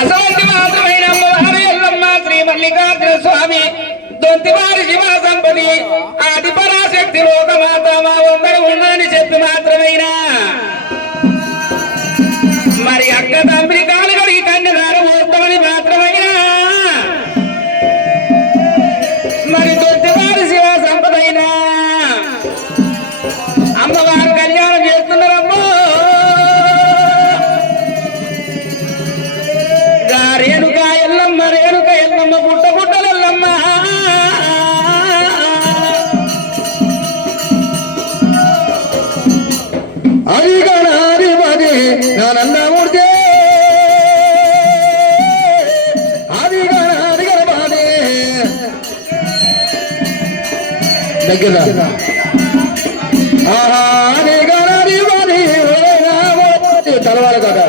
అసలు మాత్రమైన అమ్మవారు ఎల్లమ్మ శ్రీ మల్లికార్జున స్వామి దొంతివారి శివ సంపది ఆది పరాశక్తి లోకమాత మా వందరం ఉందని చెప్పి మాత్రమైనా మరి అక్క తండ్రి కాలు కడిగి కన్యదారు మూర్తమని మాత్రమైనా మరి దొంతివారి శివ సంపదైనా అమ్మవారు కళ్యాణం చేస్తున్నారమ్మో రేణుక ఎల్లమ్మ రేణుక ఎల్లమ్మ పుట్ట పుట్టలెల్లమ్మ అదిగణాధిపతి నానన్నమూర్తి అదిగణాధిగణపతి దగ్గర అదిగణాధిపతి తలవాల కదా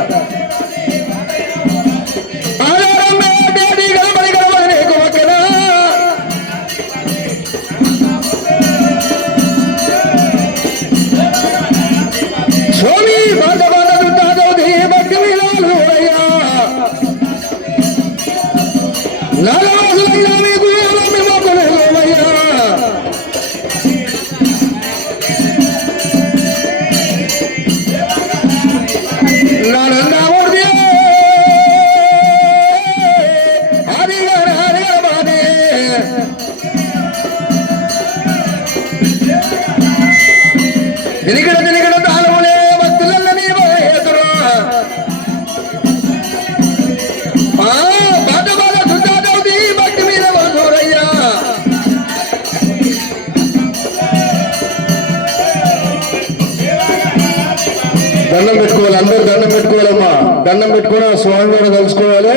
దండం పెట్టుకోవాలి అందరూ దండం పెట్టుకోవాలమ్మా దండం పెట్టుకుని స్వామి గారు కలుసుకోవాలి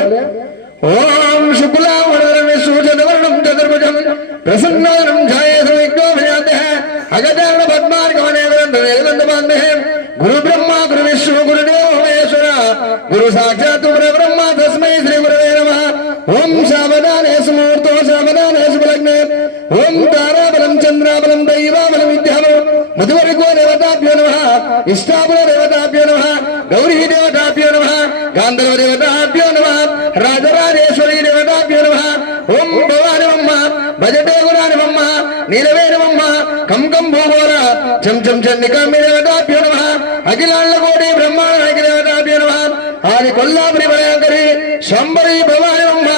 ఓం శుక్లావరణం సూర్యవర్ణం చతుర్భుజం ప్రసన్నానం అగజాన పద్మార్గమనే గురు బ్రహ్మ గురు విష్ణు గురుదేవ మహేశ్వర గురు సాక్షాత్ బ్రహ్మ తస్మై శ్రీ గురవే నమః ఓం సావధానేసు ముహూర్తో సావధానేసు లగ్నే ఓం తారాబలం చంద్రాబలం దైవాబలం విద్యాబలం మధువరికో దేవతాభ్యో నమః ఇష్టాబల దేవతాభ్యో నమః గౌరీ దేవతాభ్యో నమః గాంధర్వ దేవతాభ్యో నమః రాజరాజేశ్వరీ దేవతాభ్యో నమః ఓం భవానిమమ్మ భజటే గురానిమమ్మ నీలవేణమమ్మ కంకం భూగోళ చం చం చండికాంబి దేవతాభ్యో నమః అఖిలాండ కోటి బ్రహ్మాండ దేవతాభ్యో నమః ఆది కొల్లాపురి భయంకరి శంబరీ భవానిమమ్మ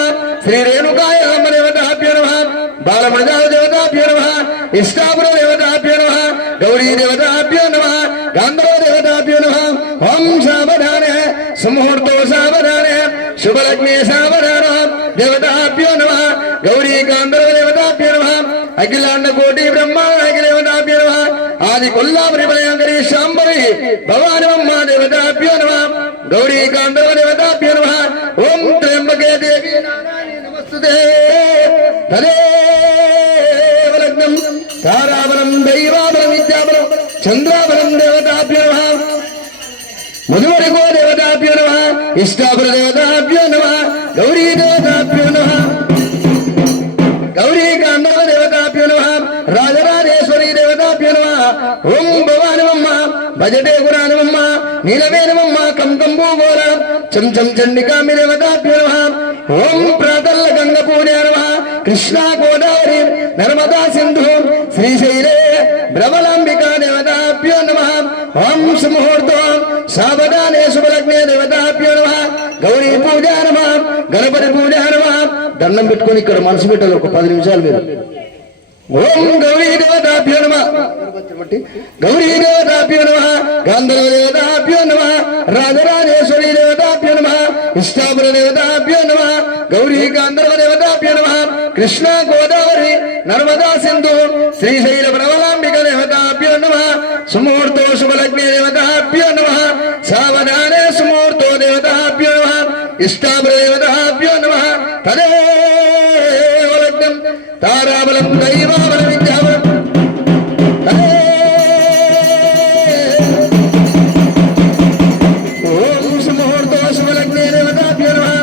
శ్రీ రేణుకాయ అమ్మ దేవతాభ్యో నమః బాలమణిదాన దేవతాభ్యో నమః ఇష్టాపుర దేవతాభ్యో నమః గౌరీ దేవతాభ్యో నమః గాంధర్వ దేవతాభ్యో నమః ఓం సావధానే సుముహూర్తో సావధానే శుభలగ్నే సావధాన దేవతాభ్యో నమః గౌరీ గాంధర్వ దేవతాభ్యో నమః అఖిలాండ కోటి బ్రహ్మాండ దేవతాభ్యో నమః ఆది కొల్లాపురి భయంకరి శాంబరి భవానిమమ్మ దేవతాభ్యో నమః గౌరీ గాంధర్వ దేవతాభ్యో నమః ఓం త్ర్యంబకే దేవి నారాయణి నమస్తుతే తదేవ లగ్నం తారాబలం దైవాబలం విద్యాబలం చంద్రాబలం దేవతాభ్యో నమః మధువరికో దేవతాభ్యో నమః ఇష్టాపుర దేవతాభ్యో నమః గౌరీ దేవతాభ్యో నమః గౌరీ గాంధర్వ దేవతాభ్యో నమః రాజరాజేశ్వరీ దేవతాభ్యో నమః ఓం భవానిమమ్మ భజటే గురానిమమ్మ నీలవేణమమ్మ కంకంబూగోళ చం చం చండికాంబి దేవతాభ్యో నమః ఓం ప్రాతల్ల గంగ పూజా నమః కృష్ణా గోదావరి నర్మదా సింధు శ్రీశైలే భ్రమలాంబికా దేవతాభ్యో నమః ఓం సుముహూర్తం సావధానే శుభలగ్నే దేవతాభ్యో నమః గౌరీ పూజా నమః గణపతి పూజా నమః దండం పెట్టుకొని ఇక్కడ మనసు పెట్టాలి ఒక 10 నిమిషాలు మీరు ఓం గౌరీ దేవతాభ్యో నమః గౌరీ దేవతాభ్యో నమః గాంధర్వ దేవతాభ్యో నమః రాజరాజేశ్వరీ దేవతాభ్యో నమః ఇష్టాపుర దేవతాభ్యో నమః గౌరీ గాంధర్వ దేవతాభ్యో నమః కృష్ణా గోదావరి నర్మదా సింధు శ్రీశైల భ్రమలాంబిక దేవతాభ్యో నమః సుముహూర్తో శుభలగ్నే దేవతాభ్యో నమః సావధానే సుముహూర్తో దేవతాభ్యో నమః ఇష్టాపుర దేవతాభ్యో నమః తదేవ లగ్నం తారాబలం దైవాబలం విద్యాబలం ఓం సుముహూర్తో శుభలగ్నే దేవతాభ్యో నమః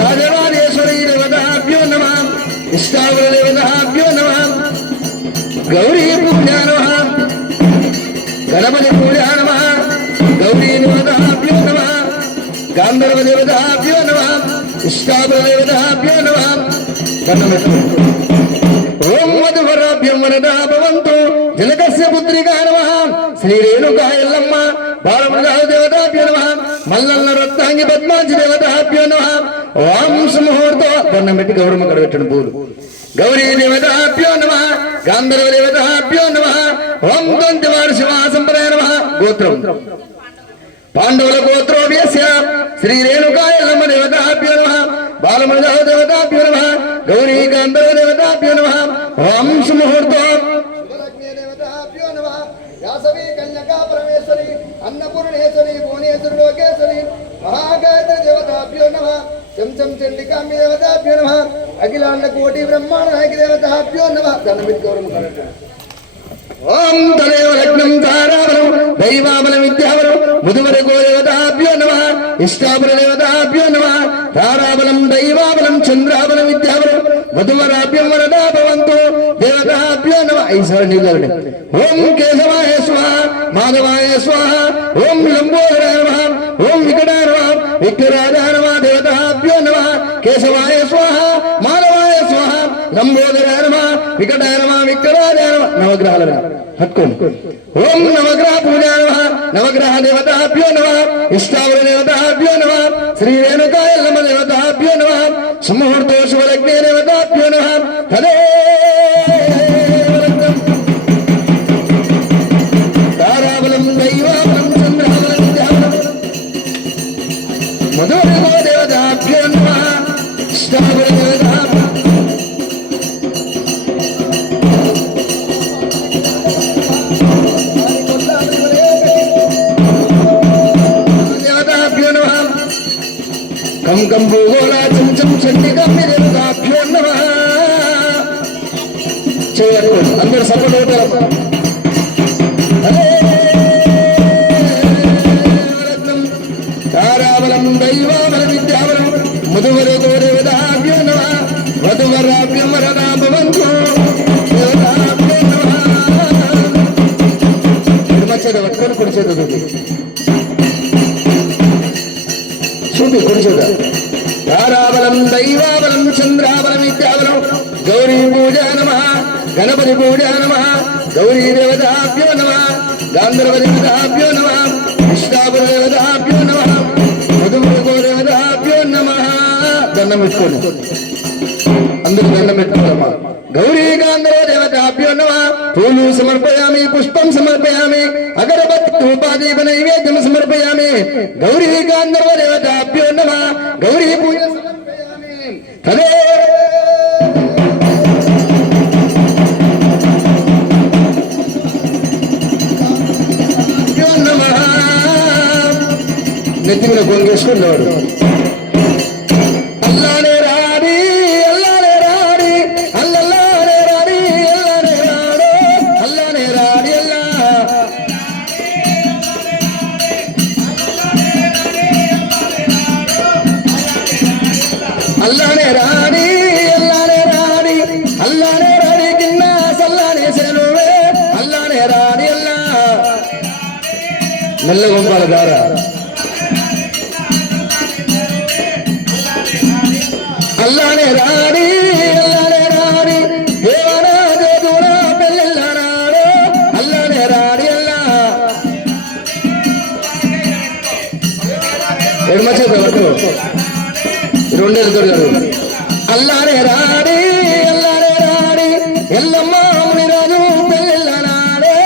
రాజరాజేశ్వరీ దేవతాభ్యో నమః ఇష్టాపుర దేవతాభ్యో నమః గౌరీ పూజా నమః గణపతి పూజా నమః గౌరీ దేవతాభ్యో నమః గాంధర్వ దేవతాభ్యో నమః ఇష్టాపుర దేవతాభ్యో నమః దండం ఓం మధువరాభ్యం వరదా భవంతు జనకస్య పుత్రికా నమః శ్రీ రేణుకా ఎల్లమ్మ బాలమృగా దేవతాభ్యో నమః మల్లన్న రత్నాంగి పద్మాంజి దేవతాభ్యో నమః ఓం సుముహూర్తో దండం పెట్టి గౌరమ్మ కడ పెట్టండి పూలు గౌరీ దేవతాభ్యో నమః గాంధర్వ దేవతాభ్యో నమః ఓం దంతివార శివ సంప్రదాయ నమః గోత్రం పాండవుల గోత్రోభ్యస్య శ్రీ రేణుకా ఎల్లమ్మ దేవతాభ్యో నమః బాలమృగా దేవతాభ్యో నమః గౌరీ గాంధర్వ దేవతాభ్యో నమః ఓం సుముహూర్తో దేవతాభ్యో నమః యాసవి కన్యకా పరమేశ్వరి అన్నపూర్ణేశ్వరి భువనేశ్వరి లోకేశ్వరి మహాగాయత్రి దేవతాభ్యో నమః చంచం చండికాంబి దేవతాభ్యో నమః అఖిలాండ కోటి బ్రహ్మాండ నాయకి దేవతాభ్యో నమః ధనమితి గౌరవం ఓం తదేవ లగ్నం తారాబలం దైవాబల విద్యాబలం ముదువర గోదేవతాభ్యో నమః ఇష్టాపుర దేవతాభ్యో నమః తారాబలం దైవాబలం చంద్రాబలం విద్యాబలం మధువరాభ్యం వరదా భవంతు దేవతాభ్యో నమః ఈశ్వర నిలబడి ఓం కేశవాయ స్వాహ మాధవాయ స్వాహ ఓం లంబోదరాయ నమః ఓం వికటాయ నమః విఘ్నరాజాయ నమః దేవతాభ్యో నమః కేశవాయ స్వాహ మాధవాయ స్వాహ లంబోదరాయ నమః వికటాయ నమః విఘ్నరాజాయ నమః నవగ్రహాల హత్కోండి ఓం నవగ్రహ పూజా నమః నవగ్రహ దేవతాభ్యో నమః ఇష్టావర దేవతాభ్యో నమః శ్రీ రేణుకా ఎల్లమ్మ దేవతాభ్యో నమః సుముహూర్తో శుభలగ్నే దేవతాభ్యో నమః తదే తారాబలం దైవాబలం చంద్రాబలం విద్యాబలం మధుర దేవతాభ్యో నమః ఇష్టావర దేవతాభ్యో కం కం భూగోళ చంచం చండికమ్మి దేవతాభ్యో నమః చేయరు అందరు సపోర్ట్ అవుతారు తారాబలం దైవాబల విద్యాబలం మధువర గోదేవతాభ్యో నమః వధువరాభ్యం వరదా భవంతు దేవతాభ్యో నమః మధ్యద పట్టుకొని కుడి చేత చూపి కుడి చేత తారాబలం దైవాబలం చంద్రాబలం విద్యాబలం గౌరీ పూజా నమః గణపతి పూజా నమః గౌరీ దేవతాభ్యో నమః గాంధర్వ దేవతాభ్యో నమః ఇష్టాపుర దేవతాభ్యో నమః మధుమృగో దేవతాభ్యో నమః దండం పెట్టుకోండి అందరూ దండం పెట్టుకోమ్మా గౌరీ గాంధర్వ దేవతాభ్యో నమః పూలు సమర్పయామి పుష్పం సమర్పయామి అగరబత్తి ధూపాదీప నైవేద్యం సమర్పయామి గౌరీ గాంధర్వ దేవతాభ్యో నమః గౌరీ పూజ సమర్పయామి తదే నమః నెత్తి మీద కొంగేసుకున్నాడు అల్లానే రాడి అల్లానే రాడి అల్లల్లానే రాడి అల్లానే రాడు అల్లానే రాడి అల్లానే రాడి అల్లానే రాడి అల్లానే రాడి కిన్న సల్లానే సెలవే అల్లానే రాడి అల్లా మెల్ల గొంపాల దారా అల్లానే రాడి అల్లానే రాడి దేవనా దేదురా పెళ్ళిళ్ళ రాడు అల్లానే రాడి అల్లా ఎడమ చేత పట్టు రెండేళ్ళు దొరకదు అల్లానే రాడి అల్లానే రాడి ఎల్లమ్మ మునిరాజు పెళ్ళిళ్ళ నాడే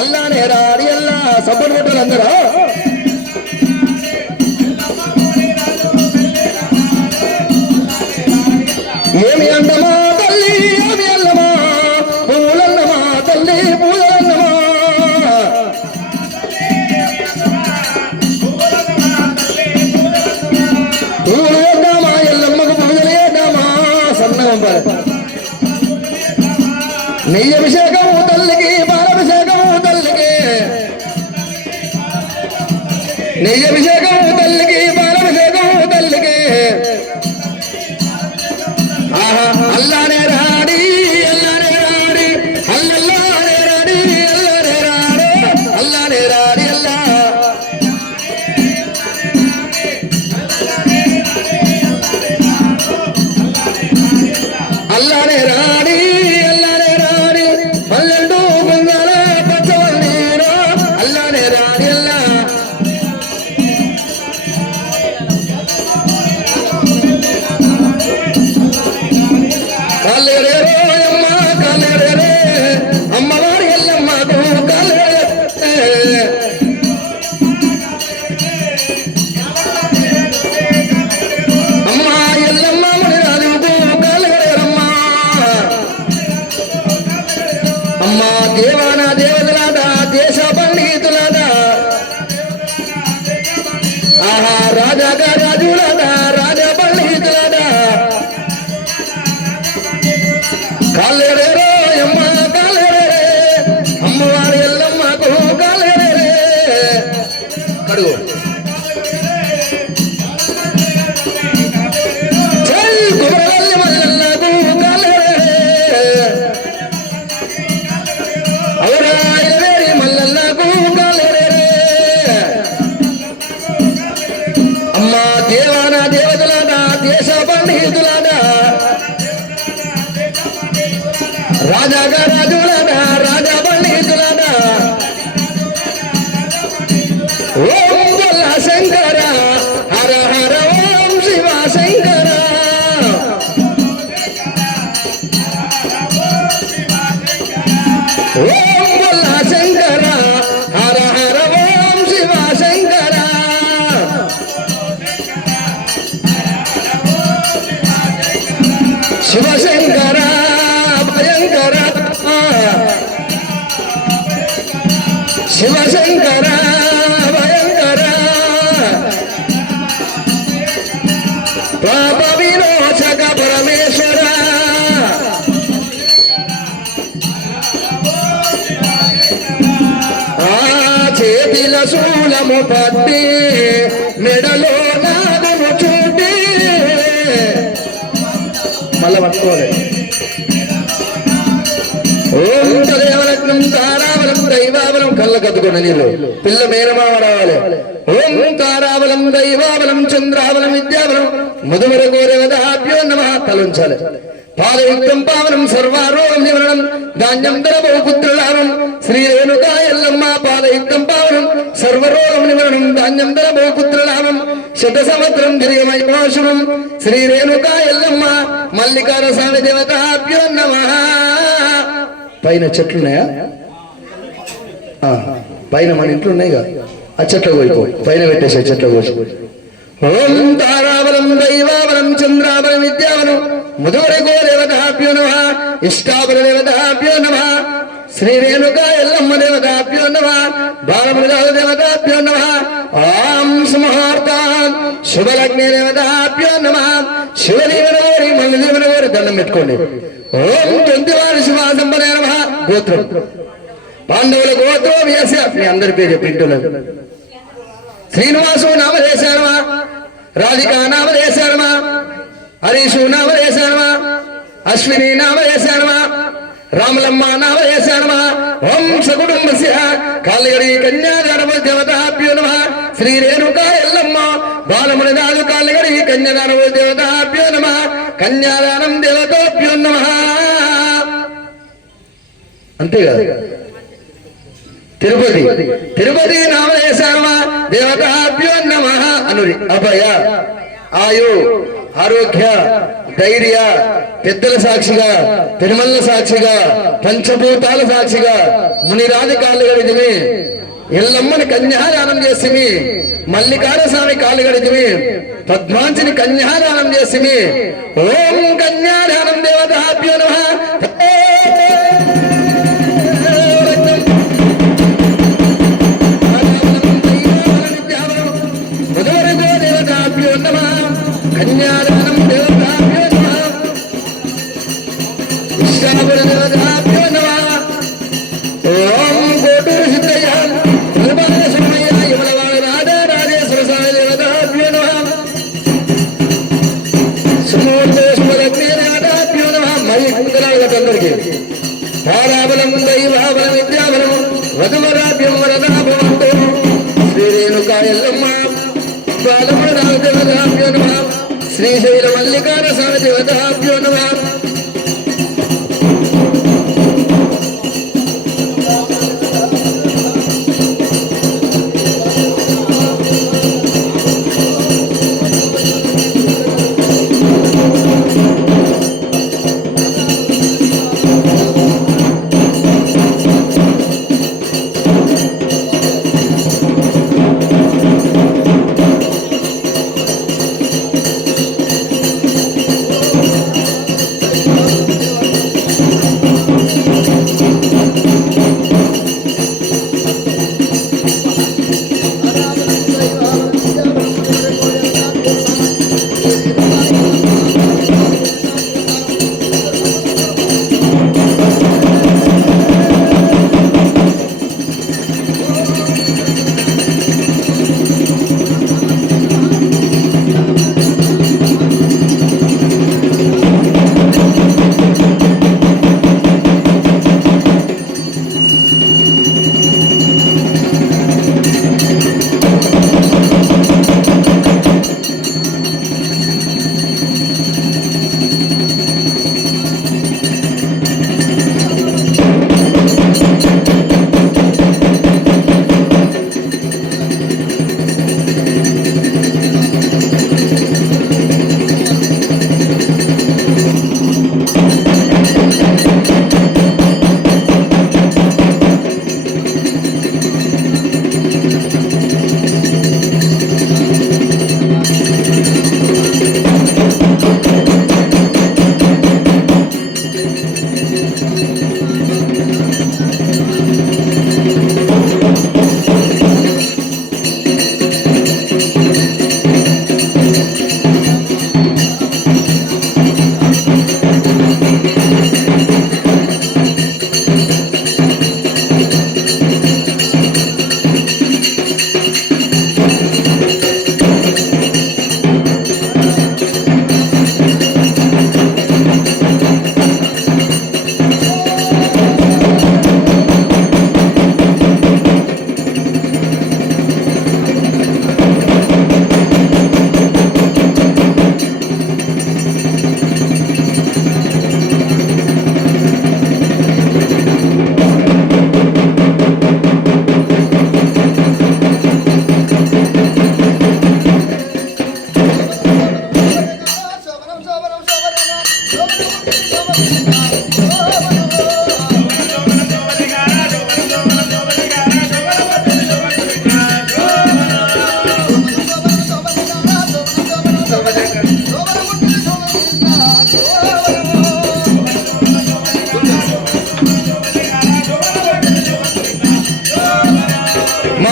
అల్లానే రాడి అల్లా సపోర్ట్ కొట్టాలి అందరూ ఏమి అందమా తల్లి ఏమి అల్లమా పూలన్నమా తల్లి పూలన్నమా పూలు వేద్దామా ఎల్లమ్మకు పూజలు వేద్దామా సన్నగం నెయ్యి అభిషేకము తల్లికి పాలభిషేకము తల్లికి నెయ్యి అభిషేకము తల్లికి పాలభిషేకము తల్లికి అల్లానే రాడి అల్లానే రాడి అల్లల్లానే రాడి అల్లనే రాడు అల్లానే రాడి ఆహా రాజాగా రాజులాడా రాజా పండితులాడా కాళ్ళేరేరో అమ్మ కాళ్ళేరే అమ్మవారి ఎల్లమ్మకు కాళ్ళేరే కడుగు జై కుమరవల్లి మల్లన్నకు కాళ్ళేరే అవురా ఇరవేరి మల్లన్నకు కాళ్ళేరే అమ్మ దేవాన దేవతలాడా దేశ పండితులాడా రాజాగా రాజులాడా రాజా పండితులాడా ఓం గొల్ల శంకర హర హర ఓం శివ శంకర ఓం గొల్ల శంకర హర హర ఓం శివ శంకర శివశంకర భయంకర శివశంకర భయంకర పాప విమోచక పరమేశ్వర ఆ చేతిల శూలము పట్టి మెడలో నాగును చూటి మళ్ళా పట్టుకోవాలి ఓం తదేవలగ్నం తారావలం దైవాబలం కళ్ళ కత్తుకున్న నీళ్ళు పిల్ల మేనమామ రావాలి ఓం తారావలం దైవాబలం చంద్రావలం విద్యాబలం మధుమర గోరవదాభ్యో నమః తలంచాలి పాదయుక్తం పావనం సర్వారోగం నివరణం ధాన్యం ధర పుత్రలాభం శ్రీ రేణుకా ఎల్లమ్మ పాదయుక్తం పావనం సర్వరోగం నివరణం ధాన్యం ధర పుత్రలాభం శత సంవత్సరం గిరిమయశుభం శ్రీ రేణుకా ఎల్లమ్మ మల్లికార స్వామి దేవతాభ్యో నమః పైన చెట్లున్నాయా పైన మన ఇంట్లో ఉన్నాయిగా ఆ చెట్ల కోయిపో పైన పెట్టేసే చెట్ల కోసి ఓం తారాబలం దైవాబలం చంద్రాబలం విద్యాబలం ముదువర గోదేవతాభ్యో నమః ఇష్టాబల దేవతాభ్యో నమః శ్రీ రేణుకా ఎల్లమ్మ దేవతాభ్యో నమః బాలమురాల దేవతాభ్యో నమః ఆం స్మహార్తాన్ శుభలగ్నే దేవతాభ్యో నమః శివదేవనవారి మల్లదేవనవారి దండం పెట్టుకోండి ఓం జంతివారి శివాసంబరే నమః గోత్రం పాండవుల గోత్రం వ్యాస మీ అందరి పేరు చెప్పింటున్నారు శ్రీనివాసు నామదేశానమా రాధికా నామదేశానమా హరీషు నామదేశానమా అశ్విని నామదేశానమా రామలమ్మ నామదేశానమా వంశ కుటుంబస్య కాళ్ళగడి కన్యాదానవ దేవతాభ్యో నమః శ్రీ రేణుకా ఎల్లమ్మ బాలముని రాజు కాళ్ళగడి కన్యాదానవ దేవతాభ్యో నమః కన్యాదానం దేవతాభ్యో నమః అంతేకాదు తిరుపతి తిరుపతి నామదేశానమా దేవతాభ్యో నమః అనురి అభయ ఆయు ఆరోగ్య ధైర్య పెద్దల సాక్షిగా తిరుమల సాక్షిగా పంచభూతాల సాక్షిగా మునిరాజు కాళ్ళు గడిచిమి ఎల్లమ్మని కన్యాదానం చేసిమి మల్లికార స్వామి కాళ్ళు గడిచిమి పద్మాంచిని కన్యాదానం చేసిమి ఓం కన్యాదానం దేవతాభ్యో నమః కన్యాదానం దేవతాభ్యో నమః ఇష్టాబల దేవతాభ్యో నమః ఓం కోటూరు సిద్ధయ్య నిలబాల సుమయ్య యమలవాడ రాధా రాజేశ్వర స్వామి దేవతాభ్యో నమః సుమూర్తే శుభలగ్నే దేవతాభ్యో నమః మరి అందరికీ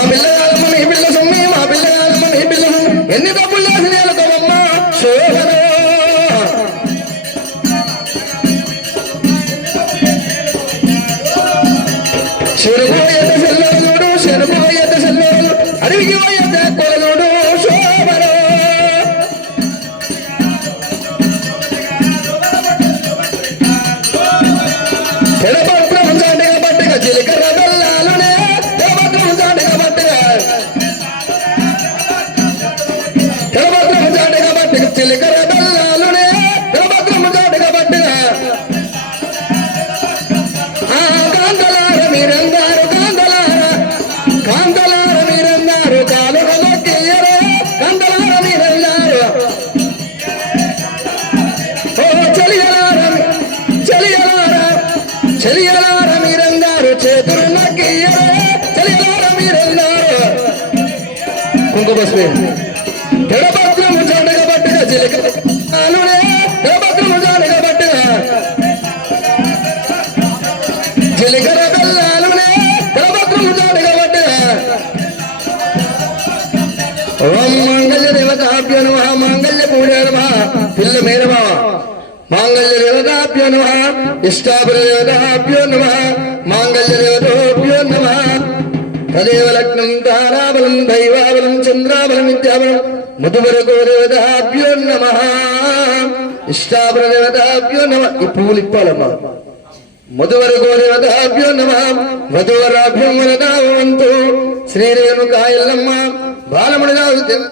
పిల్లగాలమ్మ నీ పిల్ల సొమ్మి మా పిల్లగాలమ్మ నీ పిల్లను ఎన్ని తప్పులు చేసి నేలకోవమ్మ శోభను చెరుపోయేత సెల్లోడు చెరుపోయేత సెల్లోడు అడవికి పోయేత కొలలోడు శోభను తెలపత్రం చాటుగా పట్టుగా చిలికర్ర బెల్లాలునే తెలపత్రం చాటుగా పట్టుగా తెలపత్రం చాటుగా పట్టుగా చిలికర్ర బెల్లాలునే తెలపత్రం చాటుగా పట్టుగా కాంతలార మీరందారు కాంతలార మీరందారు కాలుగలొక్కియ్యరే కాంతలార మీరందారు ఓ చెలియలార మీరందారు చేతులు నక్కియ్యరే చెలియలార మీరందారు కుంకుమస్మి తెలపత్రము చాటుగా పట్టుగా చిలికలునే తెలపత్రము చాటుగా పట్టుగా చిలికర బెల్లాలునే తెలపత్రము చాటుగా పట్టుగా ఓం మాంగళ్య దేవతాభ్యో నమః మాంగళ్య పూజే నమః పిల్ల మేనమా మాంగళ్య దేవతాభ్యో నమః ఇష్టాపుర దేవతాభ్యో నమః మాంగళ్య దేవతాభ్యో నమః తదేవ లగ్నం తారాబలం దైవాబలం చంద్రాబలం విద్యాబలం మధువరకో దేవతాభ్యో నమః ఇష్టాపుర దేవతాభ్యో నమః ఈ పువ్వులు ఇప్పాలమ్మా మధువరకో దేవతాభ్యో నమః వధువరాభ్యం వరదావంతు శ్రీరేణుకాయల్లమ్మ బాలముడి దేవతాభ్యో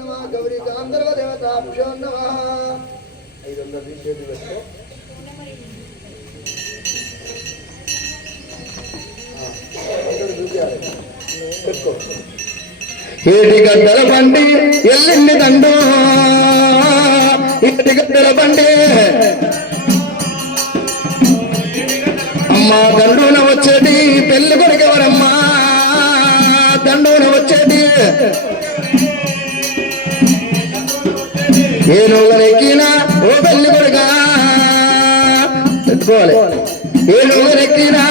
నమః గౌరీ గాంధర్వ దేవతాభ్యో నమః 500 చేతులు పెట్టుకో పెట్టుకో ఏటి గడ్డల బండి ఎల్లిండి దండు ఏటి గడ్డల బండి అమ్మా దండున వచ్చేటి పెళ్లి కొడుకెవరమ్మా దండున వచ్చేటి ఏ నూగనెక్కినా ఓ పెళ్లి కొడుకా పెట్టుకోవాలి ఏ నూగనెక్కినా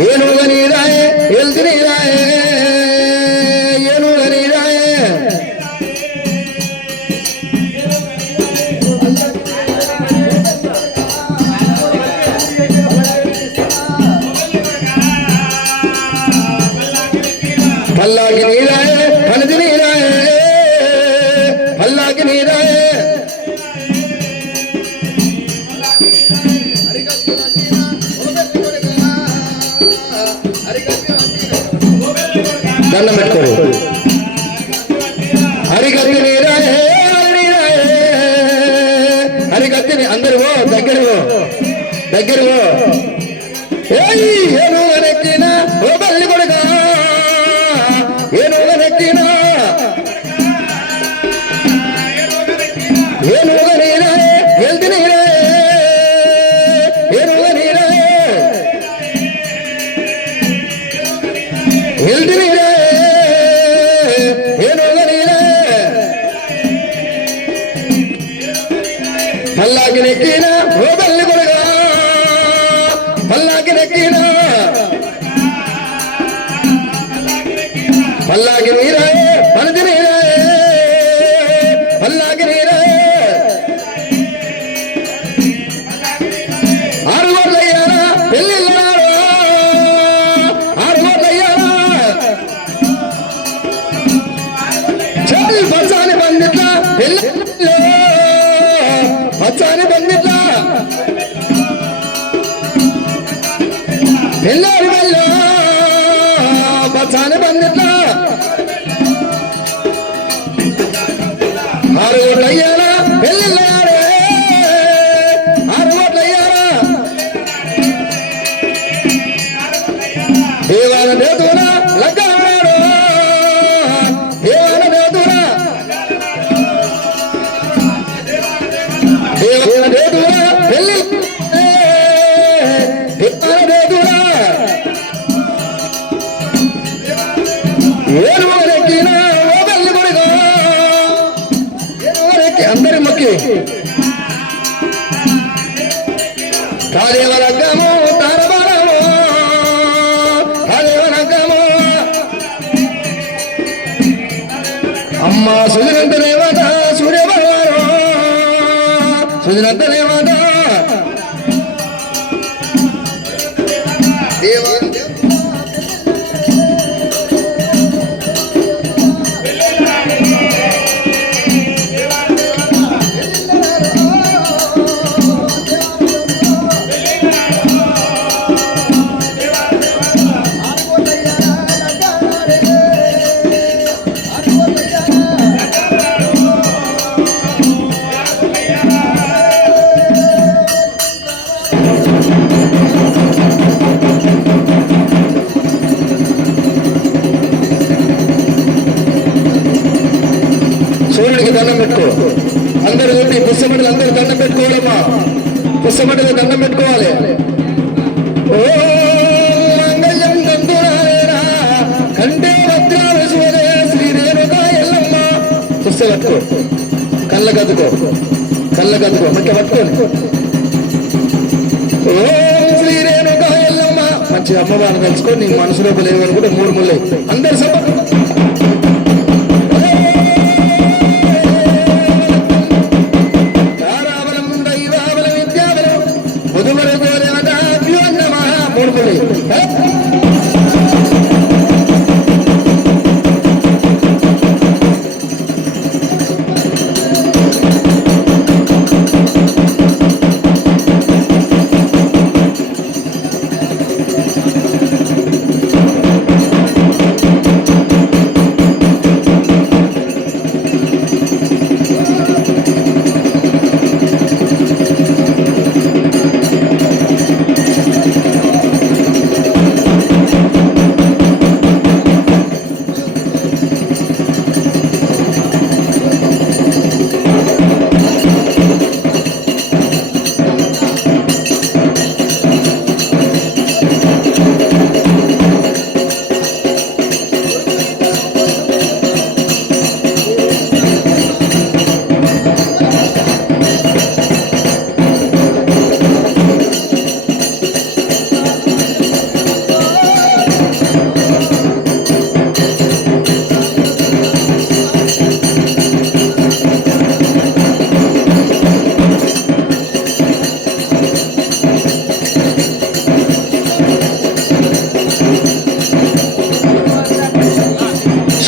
ఏ నూగనీరాయే ఎల్తినీరాయే ఏ నూగనీరాయే పల్లాకి నీరాయే పనిది నీరాయే పల్లాకి నీరాయే దండం పెట్టుకోరు హరికత్తి నీరాయే హరికత్తిని అందరు దగ్గర ఏను నెక్కినా ఓ బల్లి కొడుకా ఏను నెక్కినా ఏను నీరాయే ఎల్తి నీరాయే ఏను నీరాయే ఎల్తి నీరాయే ఏను నీరాయే పల్లాకి నెక్కినా ఓ బల్లి కొడుకా పల్లాకి నెక్కినా పల్లాకి నీరాయే పనిది నీరాయే పల్లాకి నీరాయే ఆరుగోట్లయ్యారా పెళ్ళిళ్ళారా ఆరుగోట్లయ్యారా చల్ పచ్చాని బందిట్ల పెళ్ళి పచ్చాని బందిట్ల పెళ్ళారి వెళ్ళ పచ్చాని బందిట్ల ఆరుగోట్లయ్యారా పెళ్ళిళ్ళారే ఆరుగోట్లయ్యారా దేవాల దేవతూరా లగ్గాడు దేవాల దేవతూరా దేవాల దేవతూరా పెళ్ళి దేవాల దేవతూరా ఏనుగురెక్కినా ఓ బల్లి కొడుకు ఏనుగురెక్కి అందరి మొక్కి తాదేవ లగ్గము తారబాలము తాదేవ అమ్మ సుజనంత దేవత సూర్య భగవాను సుజనంత దేవత దేవా సూర్యుడికి దండం పెట్టుకో. అందరూ చూడండి, పుస్తమంటలు అందరూ దండం పెట్టుకోవాలమ్మా. పుస్తమంటలు దండం పెట్టుకోవాలి. ఓ మంగళం తంతురాలేరా కంటే వజ్రాలు సూరే శ్రీరేణుగా ఎల్లమ్మ. పుస్తకం పట్టుకో, కళ్ళ కదుకో, కళ్ళ కదుకో, మధ్య పట్టుకోని. ఓం శ్రీరేణుగా ఎల్లమ్మ. మంచి అమ్మవారిని తెలుసుకొని నీ మనసులో లేవనుకుంటే 3 ముళ్ళై అందరు సభ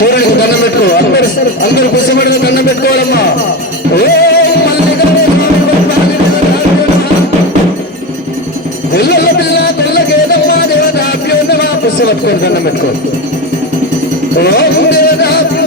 సూర్యుడికి దండం పెట్టుకో. అందరూ పుస్తమడిగా దండం పెట్టుకోవాలమ్మా. పిల్లల పిల్ల పిల్లకేదమ్మా దేవతాభ్యో నమః. పుస్తకం పట్టుకొని దండం పెట్టుకో. ఓం దేవతాభ్యో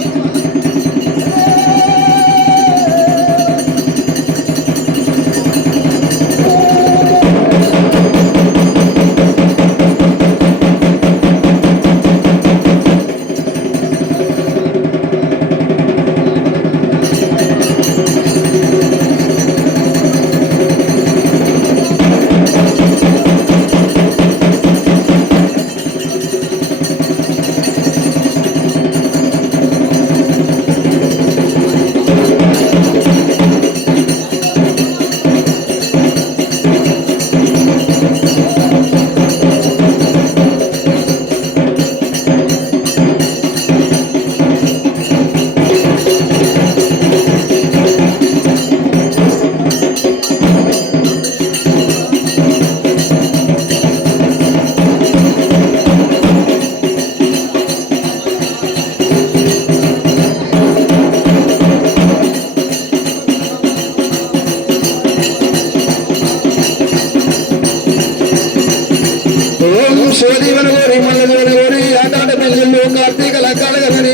శివదీవన కోరి మల్లదీవన కోరి ఆటాట పెళ్ళిళ్ళు కార్తీక లక్కాడగలని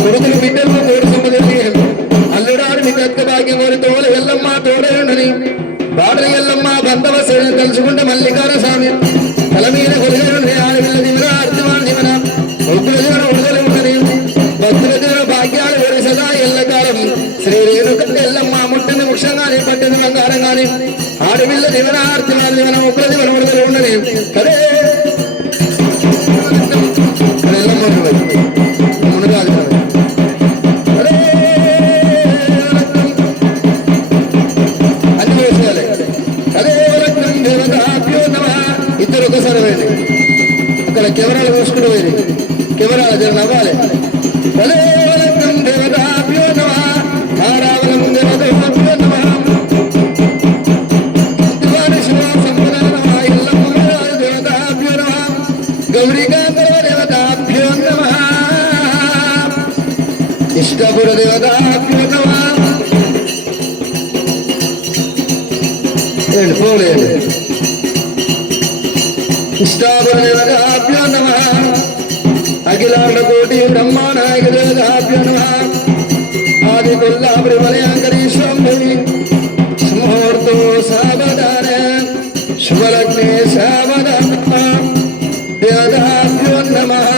కొడుకులు బిడ్డలు 3 సంపదలు అల్లుడాడు మీ దత్త భాగ్యం కోరి తోల ఎల్లమ్మ తోడేయుండని బాడల ఎల్లమ్మ బంధవసేన తలుచుకుంటే మల్లికార స్వామి తల మీద కొలిగలుండే ఆడపిల్ల దివన అర్థమాన దివన ఉగ్గుల దివన ఉడుదలు ఉండని భక్తుల దివన భాగ్యాలు కోరి సదా ఎల్లకాలం శ్రీ రేణుక ఎల్లమ్మ ముట్టిన ముక్షంగాని పట్టిన బంగారంగాని ఆడపిల్ల దివన అర్థమాన దివన ఉగ్గుల దివన ఉడుదలు ఉండని కదే ఇద్దరు ఒకసారి పోయింది. అక్కడ కెమెరాలు చూసుకుంటూ పోయింది. కెమెరాలు నవ్వాలి. దేవతాభ్యో ఇష్టపుర దేవతాభ్యో నమః పోలేదు ఇష్టాపుర దేవతాభ్యో నమః అఖిలాండ కోటి బ్రహ్మాండాయ దేవతాభ్యో నమః ఆది కొల్లాపురి వలయాంకరీశ్వరి ముహూర్తో సావధాన శుభలగ్నే సావధాన దేవతాభ్యో నమః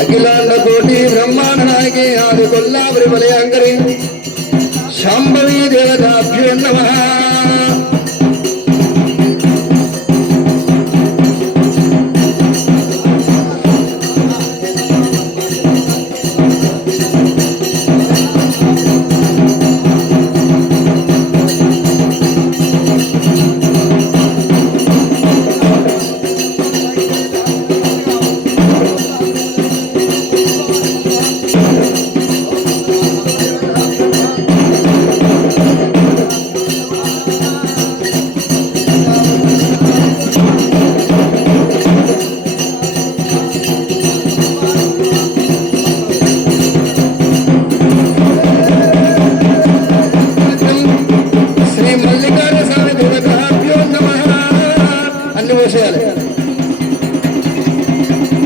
అఖిలాండ కోటి బ్రహ్మాండ నాయకి ఆది కొల్లాపురి వలయాంకరి శాంభవి దేవతాభ్యో నమః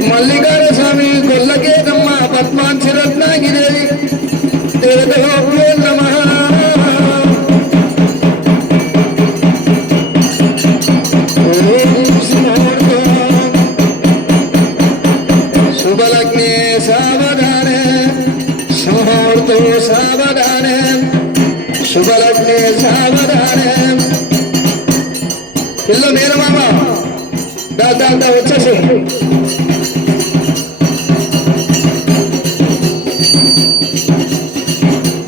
మల్లికార్జున స్వామి గొల్లకేదమ్మ పద్మాంశ రత్నాగిరి దేవతాభ్యో నమః శుభలగ్నే సావధాన ముహూర్తో సావధాన శుభలగ్నే సావధాన ఇల్లు నేను మామ దాదా వచ్చేసి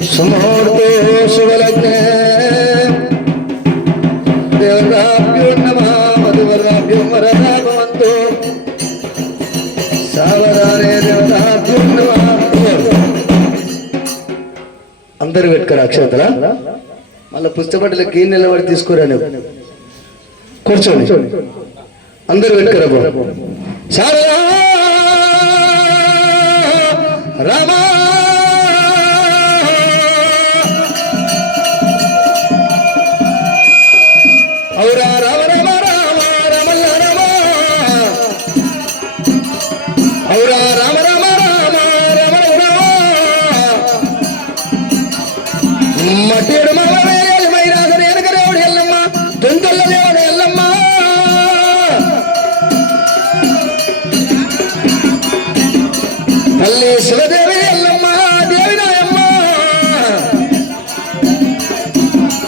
సుముహూర్తో శుభలగ్నే దేవతాభ్యో నమః మధువరాభ్యో వరదా భవంతు సావధానే దేవతాభ్యో నమః అందరు పెట్టుకోరు అక్షంతలా మళ్ళీ పుస్తపట్టులకి నిలబడి తీసుకురా నువ్వు కూర్చోండి అందరు పెట్టుకోరా సారా రామా ఔరా రామ రామ రామ రమల్ల రామ ఔరా రామ రామ రామ రమణ రామ మట్టేడు మామ వేయాలి మైరాసరి వెనకరేవుడు ఎల్లమ్మ దొంతల్ల దేవుడు ఎల్లమ్మ తల్లి శివదేవి ఎల్లమ్మ దేవి నాయమ్మ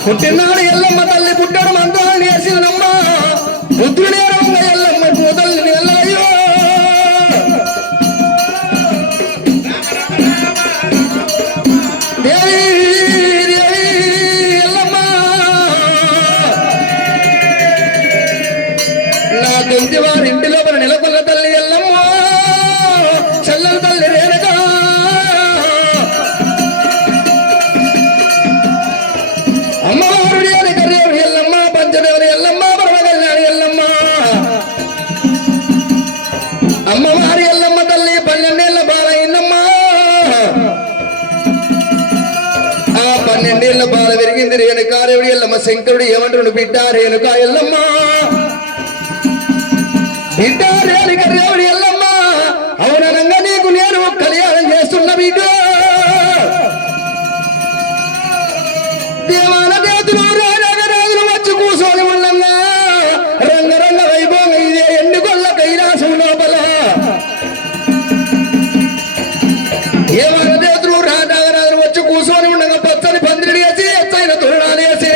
పుట్టినాడు ఎల్లమ్మ తల్లి పుట్టాడు మంత్రాలు నేర్చినమ్మ బుద్ధుడే రంగ ఎల్లమ్మ కూతల్ని ఎల్లయ్యో దేవి దేవి ఎల్లమ్మ నా తొంతి వారి ఇంటి లోపల నెలకొల్ల తల్లి ఎల్లమ్మ చల్లని తల్లి రేణుగా అమ్మవారుడి అని కర్రేవుడి ఎల్లమ్మ పంచదేవుని ఎల్లమ్మ పరమకల్యాణి ఎల్లమ్మ అమ్మవారి ఎల్లమ్మ తల్లి 12 బాలయ్యిందమ్మ ఆ 12 బాల పెరిగింది రేణుకా రేవుడి ఎల్లమ్మ శంకరుడు ఏమంటాడు బిడ్డ రేణుకా ఎల్లమ్మ బిడ్డ రేణుక రేవుడి ఎల్లమ్మ అవుననంగా నీకు నేను కళ్యాణం చేస్తున్న బిడ్డ దేవాన దేవతలు రాజాగరాజులు వచ్చి కూర్చొని ఉండగా రంగరంగ వైభవం ఇదే ఎండుకొల్ల కైలాసం లోపల దేవాన దేవతలు రాజాగరాజులు వచ్చి కూర్చొని ఉండగా పచ్చని పందిరి వేసి ఎత్తైన తోరణాలు వేసి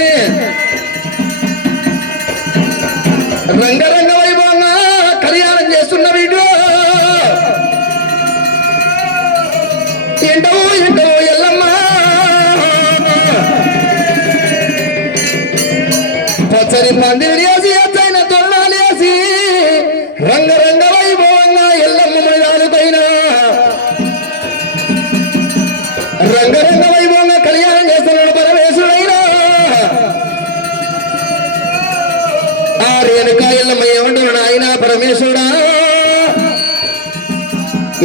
రంగరంగ వైభవంగా కళ్యాణం చేస్తున్న వీడు ఏంటో ఏంటో ఎల్లమ్మ పచ్చని పందిరి వేసి ఎత్తైన తోరణాలు వేసి రంగరంగ వైభవంగా ఎల్లమ్మ మైదాలు పైన రంగరంగ వైభవంగా కళ్యాణం చేస్తున్నాడు పరమేశ్వరుడైనా ఆ రేణుకా ఎల్లమ్మ ఏమంటున్నాడు ఆయన పరమేశ్వరుడా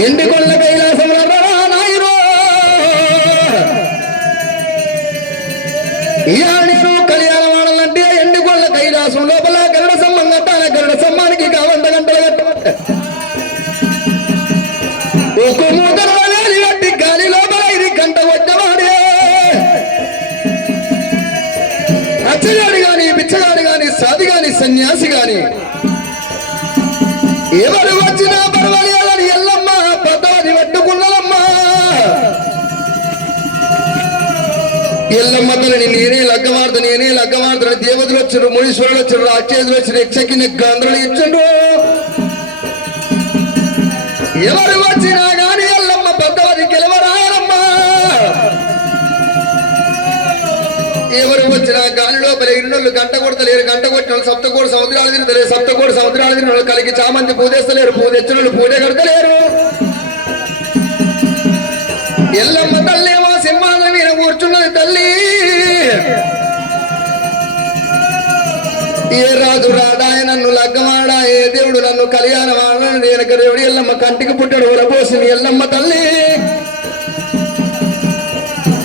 ఎండికొండ కైలాసం నాయనో నేను కళ్యాణం ఆడాలంటే ఎండికొండ కైలాసం లోపల గరుడ స్తంభం కట్టాలి. గరుడ స్తంభానికి 100 గంటలు కట్టాలి. ఒక మూతల వేలి కట్టి గాలి లోపల ఇది గంట కొట్టవాడే. అచ్చగాడు గాని బిచ్చగాడు గాని సాది గాని సన్యాసి గాని ఎవరు వచ్చినా పర్వాలేదని ఎల్లమ్మ పదవి పట్టుకున్నదమ్మా. ఎల్లమ్మ తల్లిని నేనే లగ్గమార్తని దేవతలు వచ్చారు, మునీశ్వరులు వచ్చారు, రాక్షసులు వచ్చారు, యక్షకిని గంధర్వులు ఇచ్చిండ్రు. ఎవరు వచ్చినా గాని ఎల్లమ్మ పద్దవది గెలవరాయలమ్మా. ఎవరు వచ్చినా గాలి లోపల ఇన్నోళ్ళు గంట కొడతలేరు, గంట కొట్టిన సప్తకోటి సముద్రాలు తిరుగుతలేరు, సప్తకోటి సముద్రాలు తిరిగిన కలిగి చామంతి పూజేస్తలేరు, పూజెచ్చిన పూజ కడతలేరు. ఎల్లమ్మ తల్లేమో సింహాసనం మీద కూర్చున్నది తల్లి. ఏ రాజు రాడాయ నన్ను లగ్గమాడా, ఏ దేవుడు నన్ను కళ్యాణం ఆడాను, నేనక దేవుడు ఎల్లమ్మ కంటికి పుట్టాడు వరపోసింది ఎల్లమ్మ తల్లి.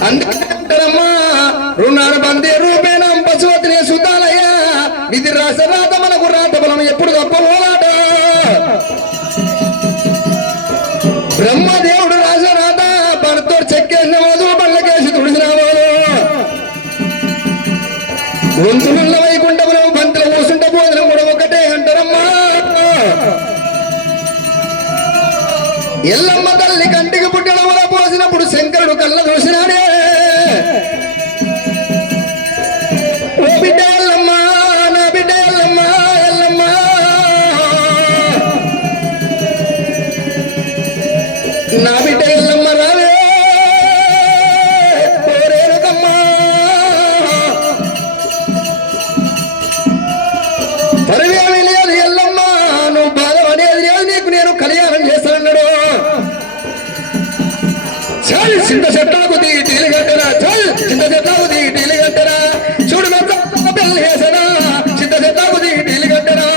అంటారమ్మా రుణాలు బందే రూపేణం పశువతినే సుతాలయ్య ఇది రాసరాత మనకు రాత బలం ఎప్పుడు తప్పబోలాట. బ్రహ్మదేవుడు రాసరాత భర్తో చెక్కేసిన మోదు బండ్లకేసి తుడిసిన మోదు గొంతులున్న వైకుంఠములు బంతులు కూసుంట భోజనం కూడా ఒకటే అంటారమ్మా. ఎల్లమ్మ తల్లి కంటికి పుట్టడం వల్ల పోసినప్పుడు శంకరుడు కళ్ళ చూసినాడే. ఓ బిడ్డ ఎల్లమ్మ, నా బిడ్డ ఎల్లమ్మ, ఎల్లమ్మ నా బిడ్డ ఎల్లమ్మ రావే ఓరేనకమ్మా. పరివేమి లేదు ఎల్లమ్మ, నువ్వు బాధపడేది లేదు, నీకు నేను కళ్యాణం చేస్తానన్నాడు. చల్ చింత చెట్టాకు దిగి టీలిగట్టరా, చల్ చింత చెట్టాకు దిగి టీలిగట్టరా, చూడు పెళ్ళి వేసరా, చింత చెట్టాకు దిగి టీలిగట్టరా.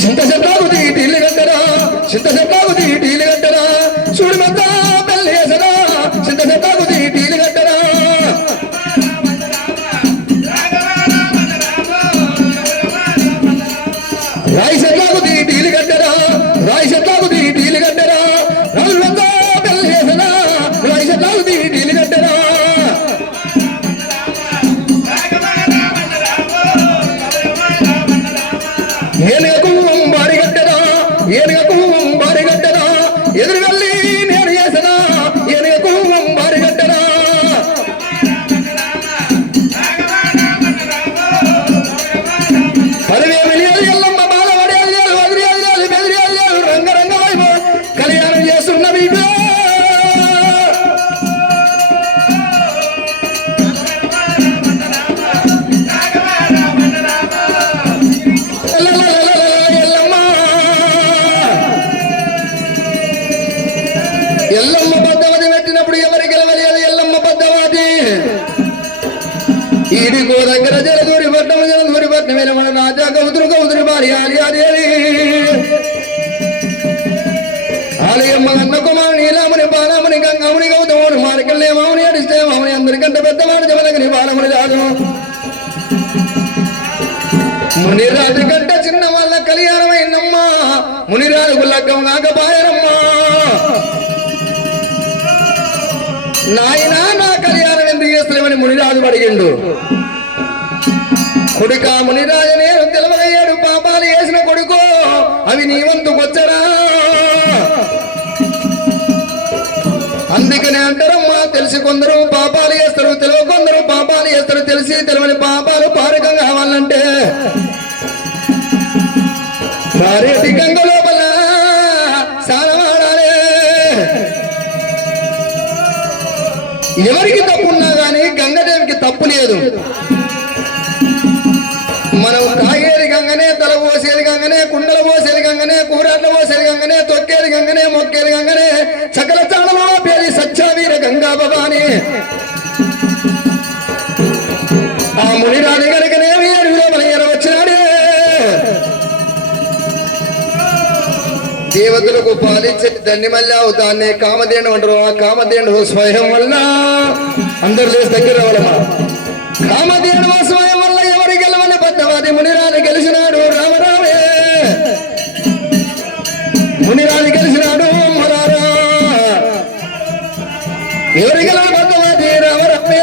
చింత చెట్టాకు దిగి టీలిగట్టరా, చింత చెట్టాకు దిగి టీలిగట్టరా, చూడు పెద్ద పెళ్ళి వేసరా, చింత చెట్టాకు దిగి టీలిగట్టరా. రాయి చెట్లకు దిగి టీలు కట్టరా, రాయి చెట్లకు దిగి టీలు కట్టరా, రాజులంతా పెళ్ళి చేసరా, రాయి చెట్లకు దిగి టీలు కట్టరా. ఏనుగకు బారి కట్టరా, ఏనుగకు బారి కట్టరా, ఎదురు వెళ్ళి నేను చేసరా, ఏనుగకు బారి కట్టరా. పదివేలు లేదు ఎల్లమ్మ బాధపడేది లేదు, వదిలేది లేదు, బెదిరేది లేదు, రంగరంగ వైపు కళ్యాణం చేస్తున్న మీకు. ఎల్లమ్మ పద్దవతి పెట్టినప్పుడు ఎవరు గెలవలేదు ఎల్లమ్మ పద్దవతి. ఈడికో దగ్గర జలదూరి పట్టణమైన మన రాజా కౌతురు భార్య ఆలియాదేవి. ఆలయమ్మ అన్న కుమారు నీలాముని బాలముని గంగముని గౌతముని మార్కెళ్ళే మాముని అడిస్తే మాముని అందరికంటే పెద్దవాడు జమలగిరి బాలముని రాదు. మునిరాజు కంటే చిన్న వాళ్ళ కళ్యాణమైందమ్మా, మునిరాజుకు లగ్గం కాకపాయనమ్మా. నాయనా నా కళ్యాణం ఎందుకు చేస్తలేమని మునిరాజు అడిగిండు. కొడుక మునిరాజు నేను తెలవయ్యాడు, పాపాలు చేసిన కొడుకో అవి నీ వంతుకొచ్చరా. అందుకనే అంటారమ్మా తెలిసి కొందరు పాపాలు చేస్తారు, తెలివ కొందరు పాపాలు చేస్తారు. తెలిసి తెలివని పాపాలు పారకం కావాలంటే పారేటి గంగ లోపల స్నానమాడాలి. ఎవరికి తప్పున్నా గాని గంగదేవికి తప్పు లేదు. మనం తాగేది గంగనే, తల పోసేది గంగనే, కుండలు పోసేది గంగనే, కూరాట్లు పోసేది గంగనే, తొక్కేది గంగనే, మొక్కేది గంగనే, సకల చాణమా పేరు సత్యావీర గంగా భవాని. ఆ మునిరాజు గనకనేమి అడవిలో మన వచ్చినాడే. దేవతలకు పాలించే దండి మళ్ళీ అవుతాన్ని కామధేను అంటారు. ఆ కామధేను స్వయం వల్ల అందరు చేసి దగ్గర రావాలమ్మా. కామధేను స్వయం వల్ల ఎవరి గెలవని పద్దవాది మునిరాని గెలిచినాడు. రామరామే మునిరాని గెలిచినాడు. మరారా ఎవరి గెలవని పద్దవాది రామరామే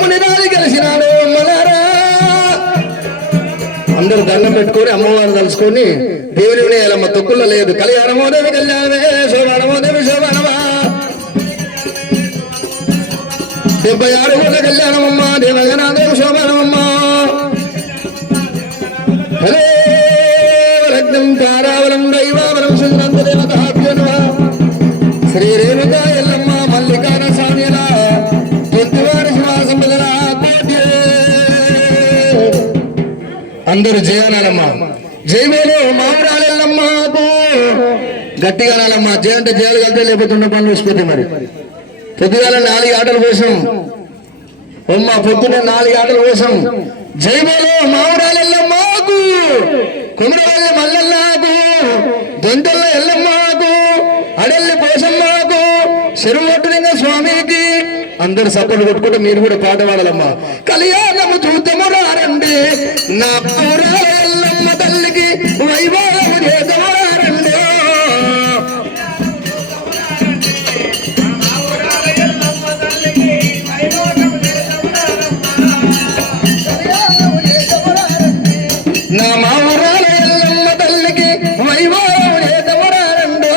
మునిరాని గెలిచినాడు. మరారా అందరూ దండం పెట్టుకొని అమ్మవారిని తలుసుకొని దేవుని వినేయాలమ్మ. తొక్కుల్లో లేదు. కళ్యాణమో దేవి కళ్యాణమే శోభానమో దేవి శోభానమా 76 కోట్ల కళ్యాణమమ్మ దేవగనాదేవి శోభానమమ్మ. హరే రత్నం తారావలం దైవావలం సుందరంత దేవతాభ్యో నమః. శ్రీ రేణుకా ఎల్లమ్మ మల్లికాన స్వామిల తొంతివారి శివాసంబదన అందరూ జయనాలమ్మ. జయమేలు మామరాలెల్లమ్మకు గట్టిగా నాలమ్మ. జయ అంటే జయాలు కలితే లేకపోతే ఉన్న పనులు చూసిపోతే మరి. పొద్దుగాల 4 ఆటల కోసం అమ్మ పొద్దున్న 4 ఆటల కోసం జయమేలు మామరాలెల్లమ్మకు కుమరవల్లి మల్లెల్లాకు దొంతల్ల ఎల్లమ్మకు అడల్లి పోసమ్మకు చెరువొట్టులింగ స్వామికి అందరు సపోర్ట్ కొట్టుకుంటే మీరు కూడా పాట పాడాలమ్మా. కళ్యాణము చూద్దాము రండి నా ఎల్లమ్మ తల్లికి వైభవము చేద్దాము రండి. నా మావురాల ఎల్లమ్మ తల్లికి వైభవము చేద్దాము రండి.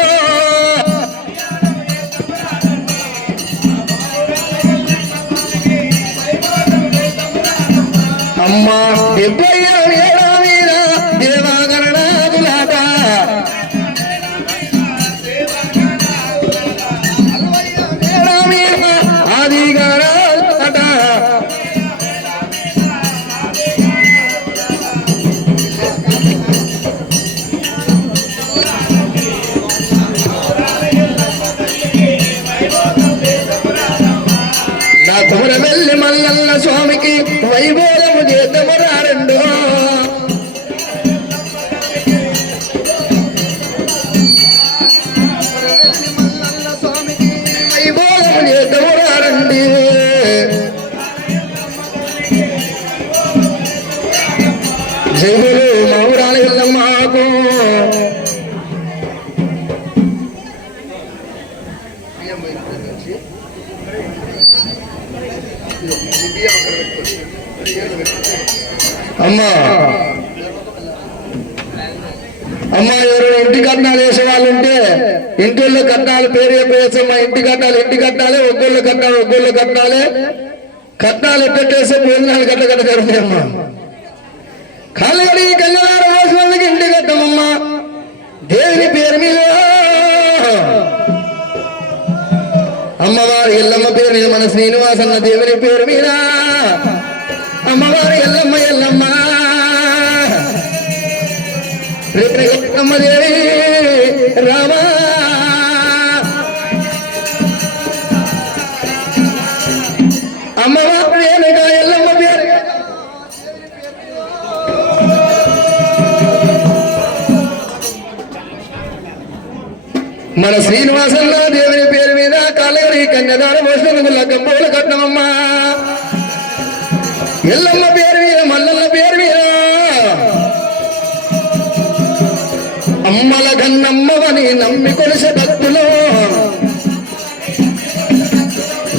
అమ్మా 77 ఏళ్ళ మీద దేవాగరణాదులాట ఆదిగారాట నా కుమరవెల్లి మల్లన్న స్వామికి వైభోగము చేద్దాము రండు. వైభోగము చేద్దాము రండి. జైలు మౌరాలు వెళ్ళమ్మాకు అమ్మా. అమ్మా ఎవరు ఇంటి కట్నాలు వేసే వాళ్ళు ఉంటే ఇంటిల్లో కట్నాలు పేరు చెప్పేసమ్మా. ఇంటి కట్టాలి ఒగ్గోళ్ళు కట్టాలి కట్నాలు ఎట్టేస్తే భోజనాలు గట్ట జరుగుతాయమ్మా. కాళ్ళగడి కళ్యాణ రోజులకి ఇంటి కట్టమమ్మా. దేవుని పేరు మీద అమ్మవారి ఎల్లమ్మ పేరు మీద మన శ్రీనివాసన్న దేవుని పేరు మీద అమ్మవారి ఎల్లమ్మ దేవి రామా అమ్మవారి ఎల్లమ్మ పేరు మన శ్రీనివాసన్న దేవుని పేరు మీద కాళ్ళగడి కన్యదాన భోజనం లగ్గంబోల కట్నమమ్మా. ఎల్లమ్మ పేరు మీద మల్లన్న పేరు మీద అమ్మల గన్నమ్మవని నమ్మి కొలిసే భక్తులు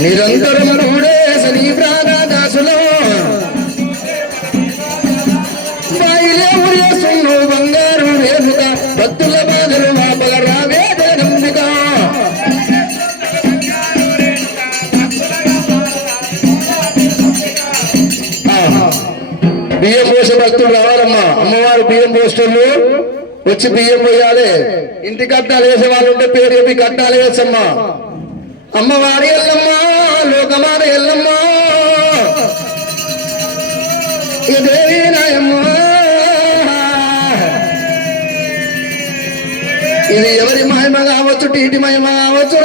నిరంతరం కూడే శని ప్రాణదాసులు బాయిలే ఉరేసును బంగారు రేపుక భక్తుల బాధలు మాపల రావే జగంబిక. బియ్యం పోసే భక్తులు రావాలమ్మా. అమ్మవారు బియ్యం పోస్టర్లు వచ్చి బియ్యం పోయాలి. ఇంటి కట్టాలు వేసే వాళ్ళు ఉంటే పేరు చెప్పి కట్టాలు వేసమ్మా. అమ్మవారి ఎల్లమ్మ లోకమాత ఎల్లమ్మ దేవి నాయమ్మ. ఇది ఎవరి మహిమ కావచ్చు, టీటి మహిమ కావచ్చు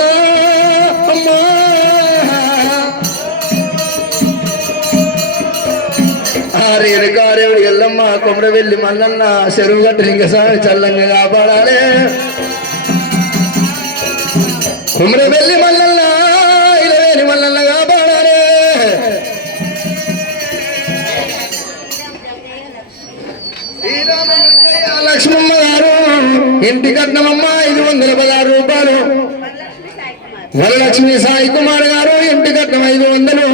అమ్మా. రేణుకారేవుడు ఎల్లమ్మ కొమరవెల్లి మల్లన్న చెరువు గట్టు లింగస్వామి చల్లంగా కాపాడాలి కొమరవెల్లి మల్లన్న ఇలవేలి మల్లన్న కాపాడాలి లక్ష్మమ్మ గారు ఇంటి కట్నమమ్మ 516 రూపాయలు వరలక్ష్మి సాయి కుమార్ గారు ఇంటి కట్నం 500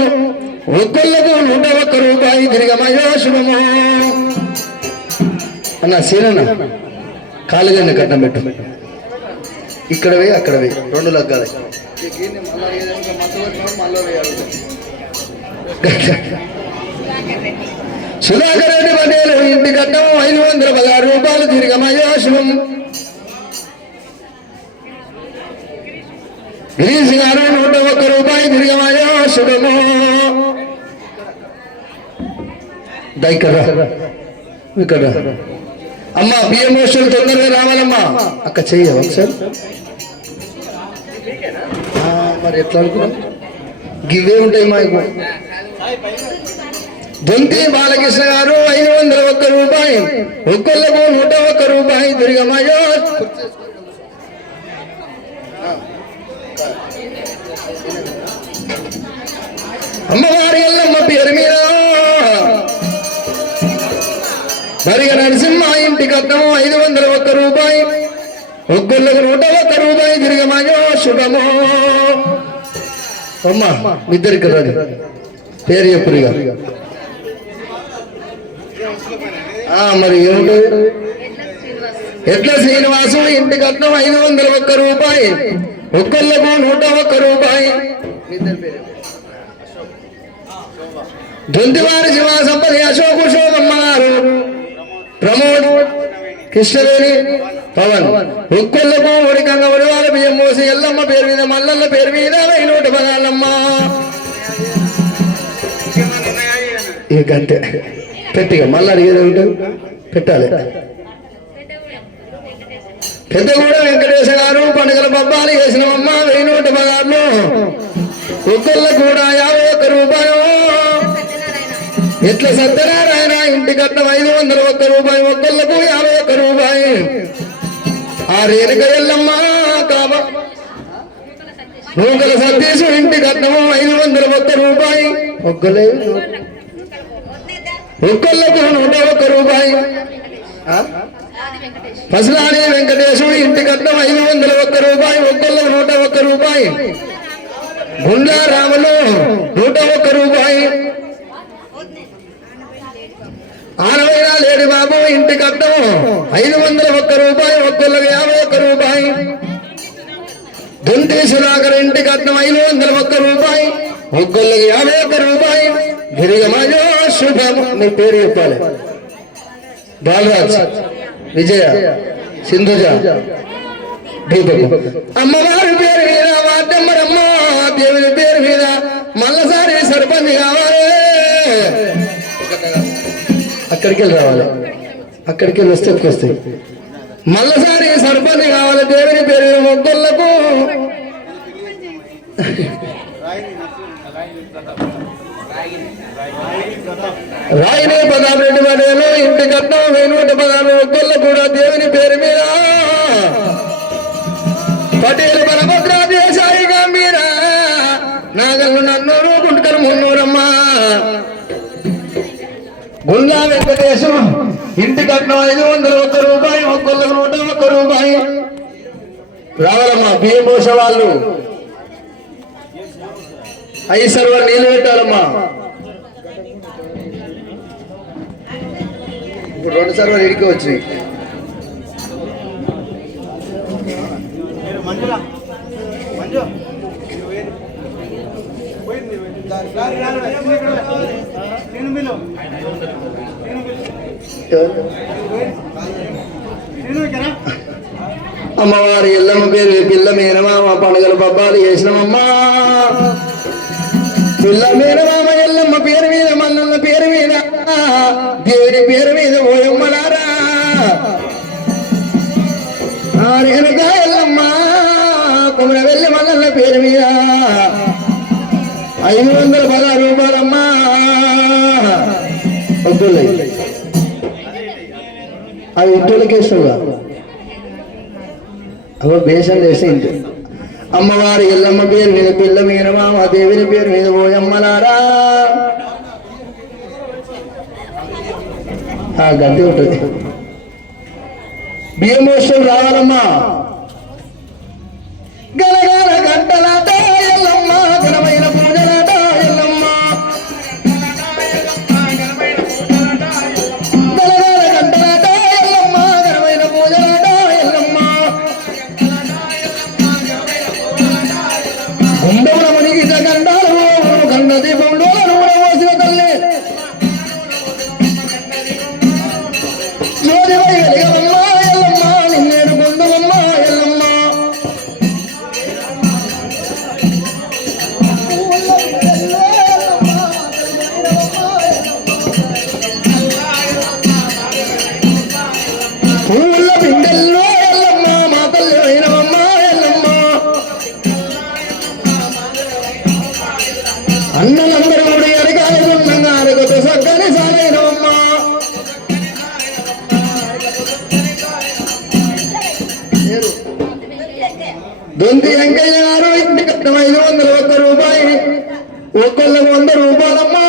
ఒక్కొల్లకు 101 రూపాయి తిరిగమయో శుభమో అన్న సీనన్న కాలుగన్న కట్నం పెట్టు ఇక్కడవే అక్కడవే 2 లగ్గాలి సుధాకర్ రెడ్డి పటేలు ఇంటి కట్నం 516 రూపాయలు తిరిగమయో శుభం గిరీష్ గారు 101 రూపాయి తిరిగమయో శుభము ఇక్కడ అమ్మ బియ్యం మోస్టర్లు తొందరగా రావాలమ్మా అక్క చెయ్య ఒకసారి మరి ఎట్లా అనుకున్నాం గివే ఉంటాయి మాకు దొంతి బాలకృష్ణ గారు 501 రూపాయి ఒక్కొల్లకు 101 రూపాయి తిరిగమయో అమ్మవారి ఎల్లమ్మ పేరు మీద మరిగ నరసింహ ఇంటి కట్నం 501 రూపాయి ఒక్కొల్లకు 101 రూపాయి తిరిగమయో శుభమో అమ్మ ఇద్దరికి రాదు పేరు చెప్పుడుగా మరి ఏమిటి ఎట్ల శ్రీనివాసు ఇంటి కట్నం 501 రూపాయి ఒక్కొల్లకు 101 రూపాయి దొంతివారి శివ సంపది అశోకు శోభమ్మ గారు ప్రమోద్ కృష్ణవేణి పవన్ ఒక్కొల్లకు ఒడికంగా ఒడివాళ్ళ బియ్యం మోసి ఎల్లమ్మ పేరు మీద మల్లన్న పేరు మీద 116 ఇకంతే పెట్టిగా మళ్ళీ అడిగేది ఉంటుంది పెట్టాలి పెద్దగూడ వెంకటేశ గారు పండుగల పబ్బాలు చేసినవమ్మ 116 ఒక్కొల్ల కూడా 51 రూపాయలు ఎట్ల సత్యనారాయణ ఇంటి కట్నం 501 రూపాయి ఒక్కొల్లకు 51 రూపాయి ఆ రేణుక ఎల్లమ్మ నూకల సతీషు ఇంటి కట్నం 501 రూపాయి ఒక్కొల్లే ఒక్కొల్లకు 101 రూపాయి పసలాని వెంకటేశు ఇంటి కట్నం 501 రూపాయి ఒక్కొల్లకు 101 రూపాయి గుండా రాములు 101 రూపాయి ఆనవైనా లేడి బాబు ఇంటి కట్నం 501 రూపాయి ఒక్కొల్లకు 51 రూపాయి దొంతి సుధాకర్ ఇంటి కట్నం 501 రూపాయి ఒక్కొల్లకు 51 రూపాయి గిరిగమయో శుభం నీ పేరు చెప్పాలి బాలరాజ్ విజయ సింధుజ అమ్మవారి పేరు మీద వాద్యమ్మరమ్మ దేవుని పేరు మీద మళ్ళసారి సర్పంచ్ కావాలి అక్కడికి వెళ్ళి రావాలి అక్కడికి వెళ్ళి వస్తే వస్తాయి మళ్ళసారి సర్పంచ్ కావాలి దేవుని పేరు మీద మొగ్గలకు రాయిని ప్రతాప్ రెడ్డి పటేలు ఇంటి కట్నం 116 ఒక్కళ్ళు కూడా దేవుని పేరు మీద పటేలు బలభద్ర దేశాయి గంభీర నాగల్లు నన్నూరు గుంటకలు మున్నూరమ్మ గుండా వెంకటేశు ఇంటి కట్నం 501 రూపాయి ఒక్కళ్ళకు 101 రూపాయి రావాలమ్మా బియ్యం పోసే వాళ్ళు 5 సర్వర్ నీళ్ళు పెట్టాలమ్మా ఇప్పుడు 2 సర్వర్ ఇడికి వచ్చినాయి అమ్మవారి ఎల్లమ్మ పేరు పిల్ల మేనమామ పండుగల పబ్బాలు చేసినామమ్మా పిల్ల మేనమామ ఎల్లమ్మ పేరు మీద మల్లన్న పేరు మీద దేవుడి పేరు మీద ఓయమ్మలారా రేణుక ఎల్లమ్మ కొమరవెల్లి మల్లన్న పేరు మీద 516 రూపాయలమ్మా వద్దులే అవి ఇంటికి ఇష్టంగా అవ బేసం వేసి ఇంటి అమ్మవారి ఎల్లమ్మ పేరు మీద పిల్ల మీద మామ దేవిని పేరు మీద పోయమ్మలారా గంటి ఉంటుంది బియ్యం పోస్టులు రావాలమ్మా గలగల గంటలాట ఎల్లమ్మ ఘనమైన పూజలాట ఎల్లమ్మ గలగల గంటలాట ఎల్లమ్మ ఘనమైన పూజలాట ఎల్లమ్మ గుండముల మునిగిత గండాలు గండ దీపంలో పోసిన తల్లి జ్యోతివై వెలిగవమ్మ ఎల్లమ్మ నిన్నేడు పొందవమ్మ ఎల్లమ్మ పూల బిందెల్లో ఎల్లమ్మ మా తల్లి వైనవమ్మ ఎల్లమ్మ అన్నలందరూ కూడా ఎరగాలుగా అరగతో సక్కని సాగైనవమ్మ దొంతి వెంకయ్య గారు ఇంటి కట్టం 501 రూపాయి ఒక్కళ్ళకు 100 రూపాయలమ్మా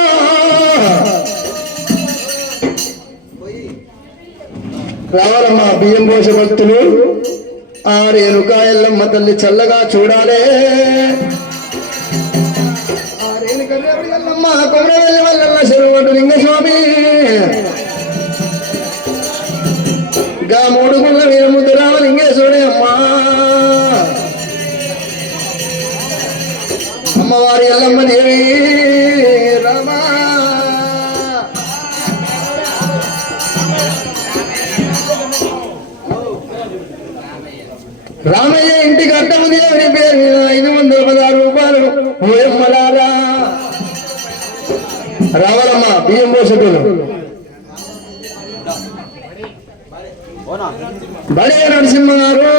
రావాలమ్మా బియ్యం పోష భక్తులు ఆ రేణుకాయల్లమ్మ తల్లి చల్లగా చూడాలే ఆ రేణుకమ్మ కొమరవెల్లి వల్ల చెరువటు లింగస్వామి గా 3 గుళ్ళ వీరముద్దు రామలింగేశ్వరుడే అమ్మా అమ్మవారి ఎల్లమ్మ దేవి రామా రామయ్య ఇంటికి అడ్డము దేవుని పేరు మీద 516 రూపాయలు ఓయమ్మలారా రావాలమ్మా బియ్యం పోషకులు బడే నరసింహ గారు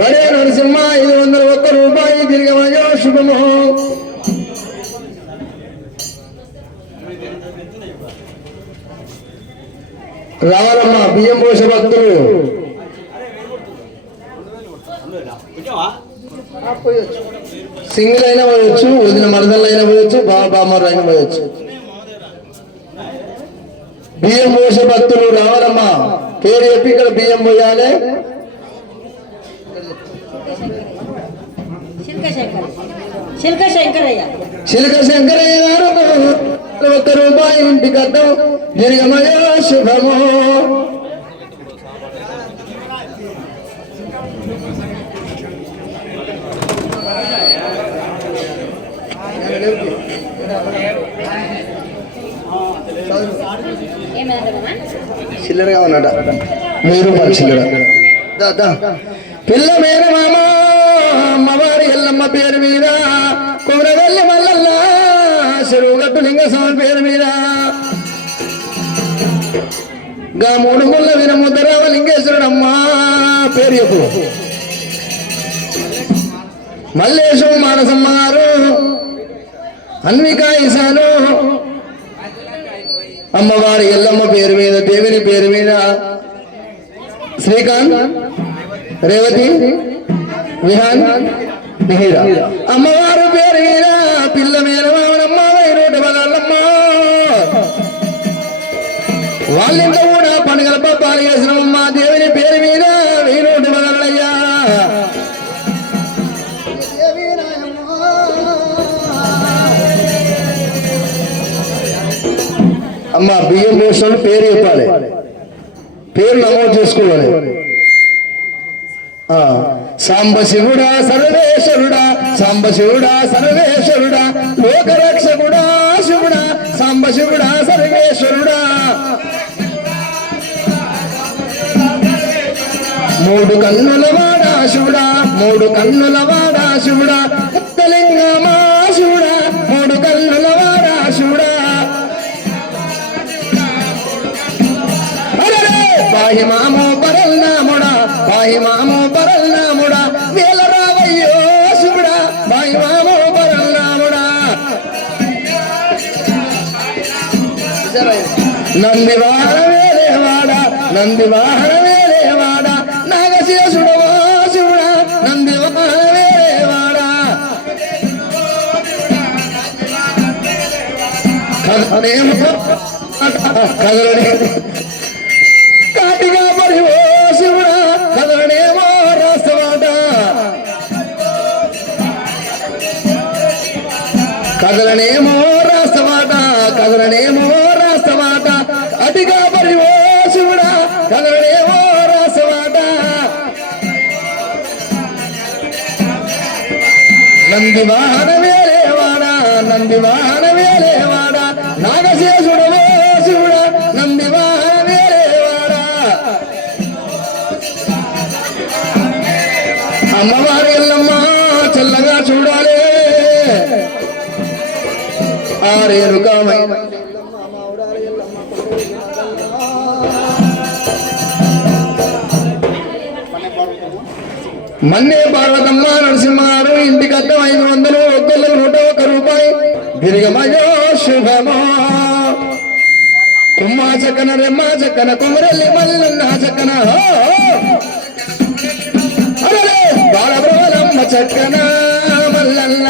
బడే నరసింహ 501 రూపాయలు తిరిగమయ్యో శుభము రావాలమ్మా బియ్యం పోష భక్తులు సింగిల్ అయినా పోయొచ్చు వదిన మరదలు అయినా పోయొచ్చు బాబామరు అయినా పోయొచ్చు బియ్యం పోసే భక్తులు రావాలమ్మా పేరు చెప్పి ఇక్కడ బియ్యం పోయాలి శిల్క శంకరయ్య గారు 1 రూపాయి ఇంటికి అడ్డం దీర్ఘమయ శుభము చిల్లరగా ఉన్నాడ 1000 రూపాయలు చిల్లర పిల్ల మేర మామ అమ్మవారి ఎల్లమ్మ పేరు మీద కొమరవెల్లి మల్లల్ల చెరువుగట్టు లింగస్వామి పేరు మీద గా 3 గుళ్ళ వీరముద్దు రామలింగేశ్వరుడు అమ్మ పేరు చెప్పు మల్లేశం మానసమ్మ గారు అన్విక ఈశాను అమ్మవారి ఎల్లమ్మ పేరు మీద దేవిని పేరు మీద శ్రీకాంత్ రేవతి విహాన్ మిహిర అమ్మవారి పేరు మీద పిల్ల మీద మామనమ్మ 1000 బలల్లమ్మ వాళ్ళింత కూడా పండుగల పప్పాలు చేసినమ్మ దేవిని పేరు మీద 1000 బలల్లయ్యా అమ్మ బియ్యం పోసిన పేరు చెప్పాలి పేరు నమోదు చేసుకోవాలి సాంబశివుడా సర్వేశ్వరుడా సాంబశివుడా సర్వేశ్వరుడా లోకరక్షకుడా శివుడా సాంబశివుడా సర్వేశ్వరుడా 3 కన్నుల వాడా శివుడా 3 కన్నుల వాడా శివుడా ఉత్తలింగమా శివుడా 3 కన్నుల వాడా శివుడా పాహి మామో పరల్నాముడా పాహి మామో పరల్నాముడా వేల రావయ్యో శివుడా పాహి మామో పరల్నాముడా నంది వాహనమేలేవాడ నంది వాహనమేలేవాడ నాగశేషుడవో శివుడా నంది వాహనమేలేవాడ కదలనేమో కాటిగా మరి ఓ శివుడా కదలనేమో రాస్తమాట కదలనేమో రాస్తమాట కదలనేమో రాస్తమాట అటిగా మరి ఓ శివుడా కదలనేమో రాస్తమాట నంది వాహనమేలేవాడ నంది వాహనమేలేవాడ నాగశేషుడవో శివుడా నంది వాహనమేలేవాడ అమ్మవారి ఎల్లమ్మ చల్లగా చూడాలి ఆరేరుకామై మన్నే పార్వతమ్మ నరసింహారు ఇంటికి అద్దం 500 ఒక్కళ్ళకు 101 రూపాయి దిరిగమయో శుభమో కుమ్మా చక్కన రెమ్మ చక్కన కొమరెల్లి మల్లన్న చక్కన బాలబ్రోలమ్మ చక్కన మల్లన్న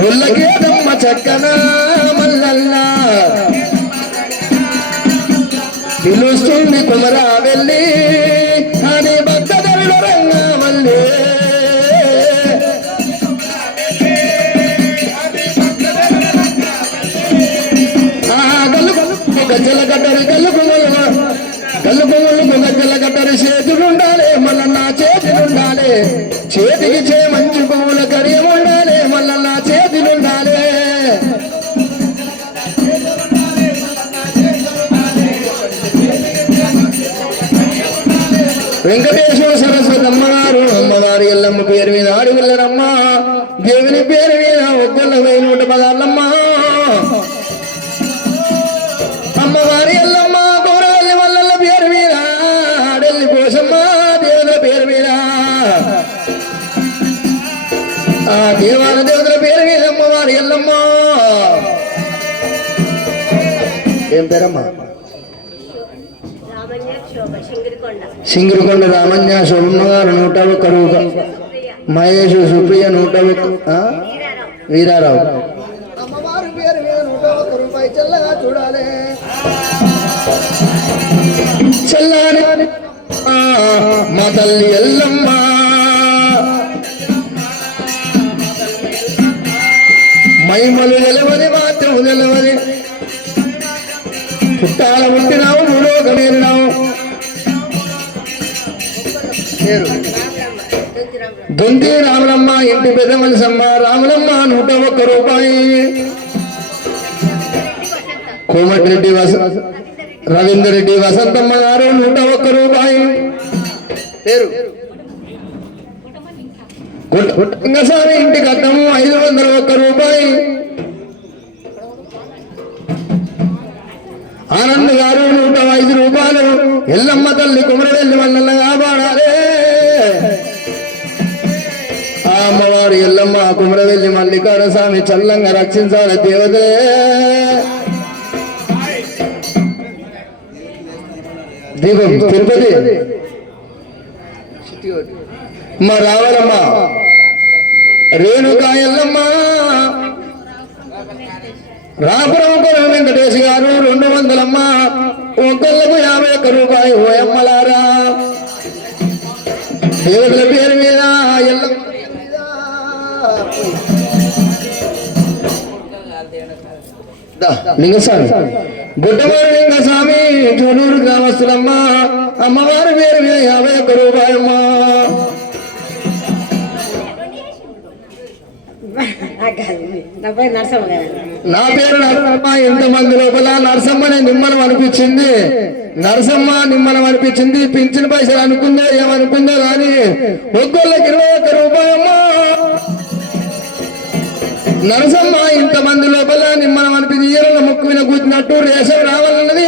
గుల్లకేదమ్మ చక్కన మల్లన్న పిలుస్తుంది కుమరా వెళ్ళి అని భక్తదరుల రంగ మళ్ళీ గజ్జల కట్టరి కళ్ళు కొమ్మలు గజ్జల కట్టరి చేతులుండాలి మల్లన్న చేతులుండాలి చేతికి చే మంచి పువ్వుల కరియం ఉండాలి మల్లన్న చేతులుండాలి వెంకటేశ్వర సరస్వతి అమ్మగారు అమ్మవారి ఎల్లమ్మ పేరు మీద ఆడివిల్లరమ్మ దేవుని పేరు మీద ఒక్కళ్ళ 116 అమ్మవారి ఎల్లమ్మ గౌరవల్లి వల్ల పేరు మీద ఆడెల్లి పోసమ్మ దేవుల పేరు మీద ఆ దేవతల పేరు మీద అమ్మవారి ఎల్లమ్మ ఏం పేరమ్మా సింగిరికొండ రామన్య శోభమ్మ గారు 101 రూపాయలు మహేష్ సుప్రియ 101 వీరారావు అమ్మవారి పేరు మీద 101 రూపాయి చల్లగా చూడాలి చల్లాని మా తల్లి ఎల్లమ్మ మైమలు నిలవది మాత్రం నిలవది చుట్టాల పుట్టినావు భూలోకమేరినావు దొంతి రాములమ్మ ఇంటి పెద్ద మనిషమ్మ రాములమ్మ 101 రూపాయి కోమటిరెడ్డి రవీందర్ రెడ్డి వసంతమ్మ గారు 101 రూపాయి పేరు గుట్టస్వామి ఇంటికి అద్దము 501 రూపాయి ఆనంద్ గారు 105 రూపాయలు ఎల్లమ్మ తల్లి కుమరవెల్లి మల్లన్న కాపాడాలి ఆ అమ్మవారు ఎల్లమ్మ కుమరవెల్లి మల్లికార్జున స్వామి చల్లంగా రక్షించాలి దేవతే దీపం తిరుపతి మా రావాలమ్మ రేణుకా ఎల్లమ్మ రాపురం వెంకటేష్ గారు 200 ఒక్కళ్ళకు 51 రూపాయి ఓయమ్మలారా దేవుల పేరు మీద ఎల్లమ్మ లింగస్వామి గుడ్డవారి లింగస్వామి జూలూరు గ్రామస్తులమ్మ అమ్మవారి పేరు మీద 51 రూపాయమ్మా నా పేరు నరసమ్మ ఎంతమంది లోపల నరసమ్మని నిమ్మలం అనిపించింది నరసమ్మ నిమ్మలం అనిపించింది పింఛన్ పైసలు అనుకుందో ఏమనుకుందో కానీ ఒక్కళ్ళకి 21 రూపాయమ్మా నరసమ్మ ఇంతమంది లోపల నిమ్మలం అనిపించి ఈయన ముక్కు మీద కూర్చున్నట్టు రేషన్ రావాలన్నది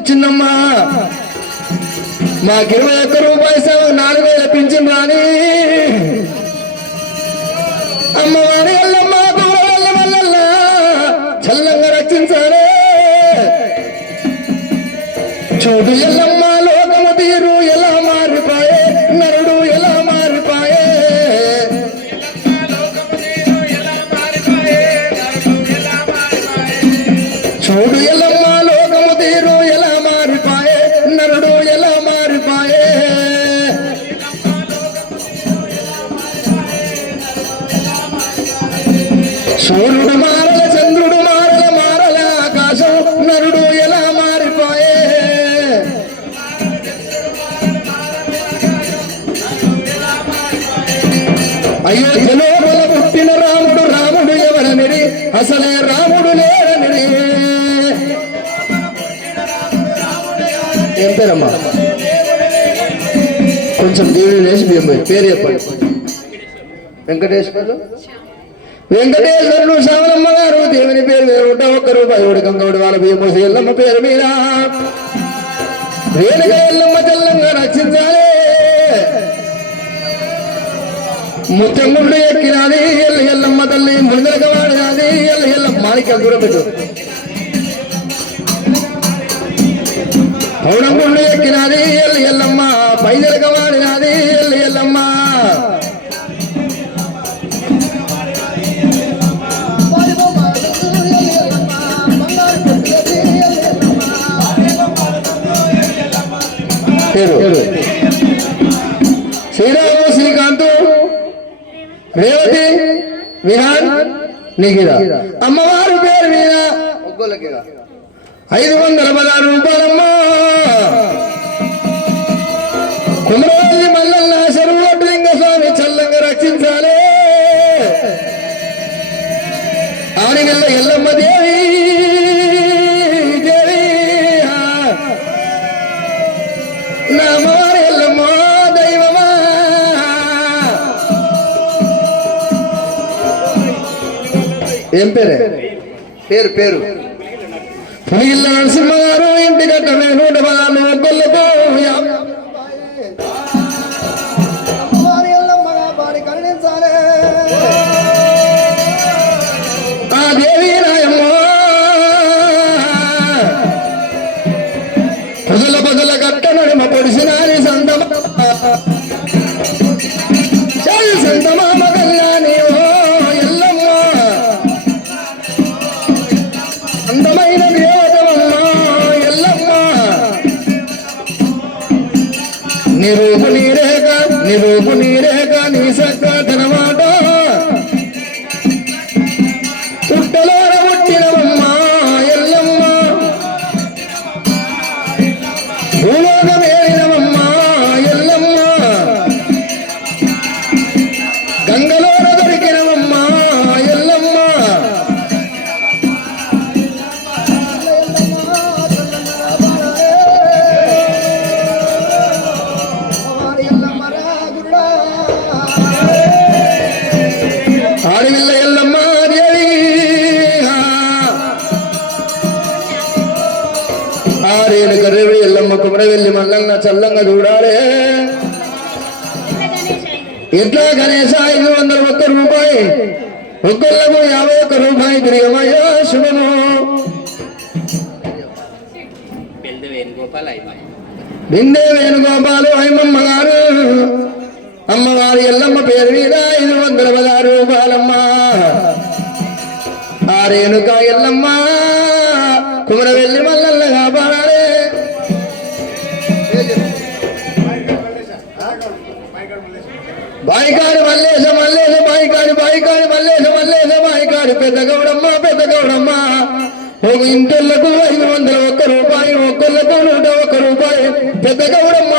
ఇచ్చిందమ్మా మాకు 21 రూపాయలు 4000 పింఛన్ రాని అమ్మవారి ఎల్లమ్మ చల్లంగా చూడు ఎల్లమ్మ లోకము తీరు ఎలా మారిపాయే నరుడు ఎలా మారిపాయే చూడు ఎల్లమ్మ లోకము తీరు ఎలా మారిపాయే నరుడు ఎలా మారిపాయే సూర్యుడు మారల చంద్రుడు మారల మారల ఆకాశం నరుడు ఎలా మారిపోయే అయోధ్యలో బల పుట్టిన రాముడు రాముడు ఎవరనిడి అసలే రాముడు లేరనిడి ఏం పేరమ్మా కొంచెం దేవుడు వేసి పేరు చెప్పండి వెంకటేశ్వర్లు వెంకటేశ్వరుడు శ్రావణమ్మ గారు దేవుని పేరు మీద 1 రూపాయి గంగవుడు వాళ్ళ భీమోసి ఎల్లమ్మ పేరు మీద రేణుక ఎల్లమ్మ తెల్లంగా రక్షించాలి ముత్తంగుండు ఎక్కినాది ఎల్లమ్మ తల్లి ముందరగా వాడినాది ఎల్లమ్మ మాణిక్యాలు దూరం పెట్టు పౌడంగుండు ఎక్కినాది ఎల్లమ్మ పైదలగా వాడినాది ఎల్లమ్మ శ్రీరాము శ్రీకాంత్ రేవతి విహాన్ నిగిర అమ్మవారు పేరు మీద 516 రూపాయలమ్మా కుమరవల్లి మల్లన్న శరువడ్లింగ స్వామి చల్లంగా రక్షించాలి ఆనిగల్ల ఎల్లమ్మ దేవి ఏం పేరే పేరు పులిగిల్ల నరసింహ గారు ఇంటి గట్టమే 116 ఒక్కళ్ళతో ఆ దేవి రాయమ్మ పొదల గట్ట నడుమ పొడిసినారి సంతమామ కల్యాణి అందమైన దేవతమ్మ ఎల్లమ్మ నిరూపు నీరేక నీ సక్కనమాట పుట్టలోన పుట్టినవమ్మ ఎల్లమ్మ భూలోకమేలినవమ్మ ఎల్లమ్మ గంగలోన దొరికినవమ్మ ఎల్లమ్మ ఆడివిల్ల ఎల్లమ్మ దేవి ఆరేడు కర్రెవి ఎల్లమ్మ కుమరవెల్లి మల్లన్న చల్లంగా చూడాలి ఎట్లా గణేశ 501 రూపాయి ఒక్కళ్ళకు 51 రూపాయి తిరిగమయ్యా శుభము బిందే వేణుగోపాలు అయ్యమ్మ గారు అమ్మవారి ఎల్లమ్మ పేరు మీద 516 రూపాయలమ్మ ఆ రేణుక ఎల్లమ్మ కుమరవెల్లి మల్లన్న కాపాడాలి బాయికాడు మల్లేశ బాయికాడు మల్లేశ బాయికాడు పెద్ద గౌడమ్మ ఒక ఇంటెళ్లకు 501 రూపాయి ఒక్కళ్ళకు 101 రూపాయి పెద్ద గౌడమ్మ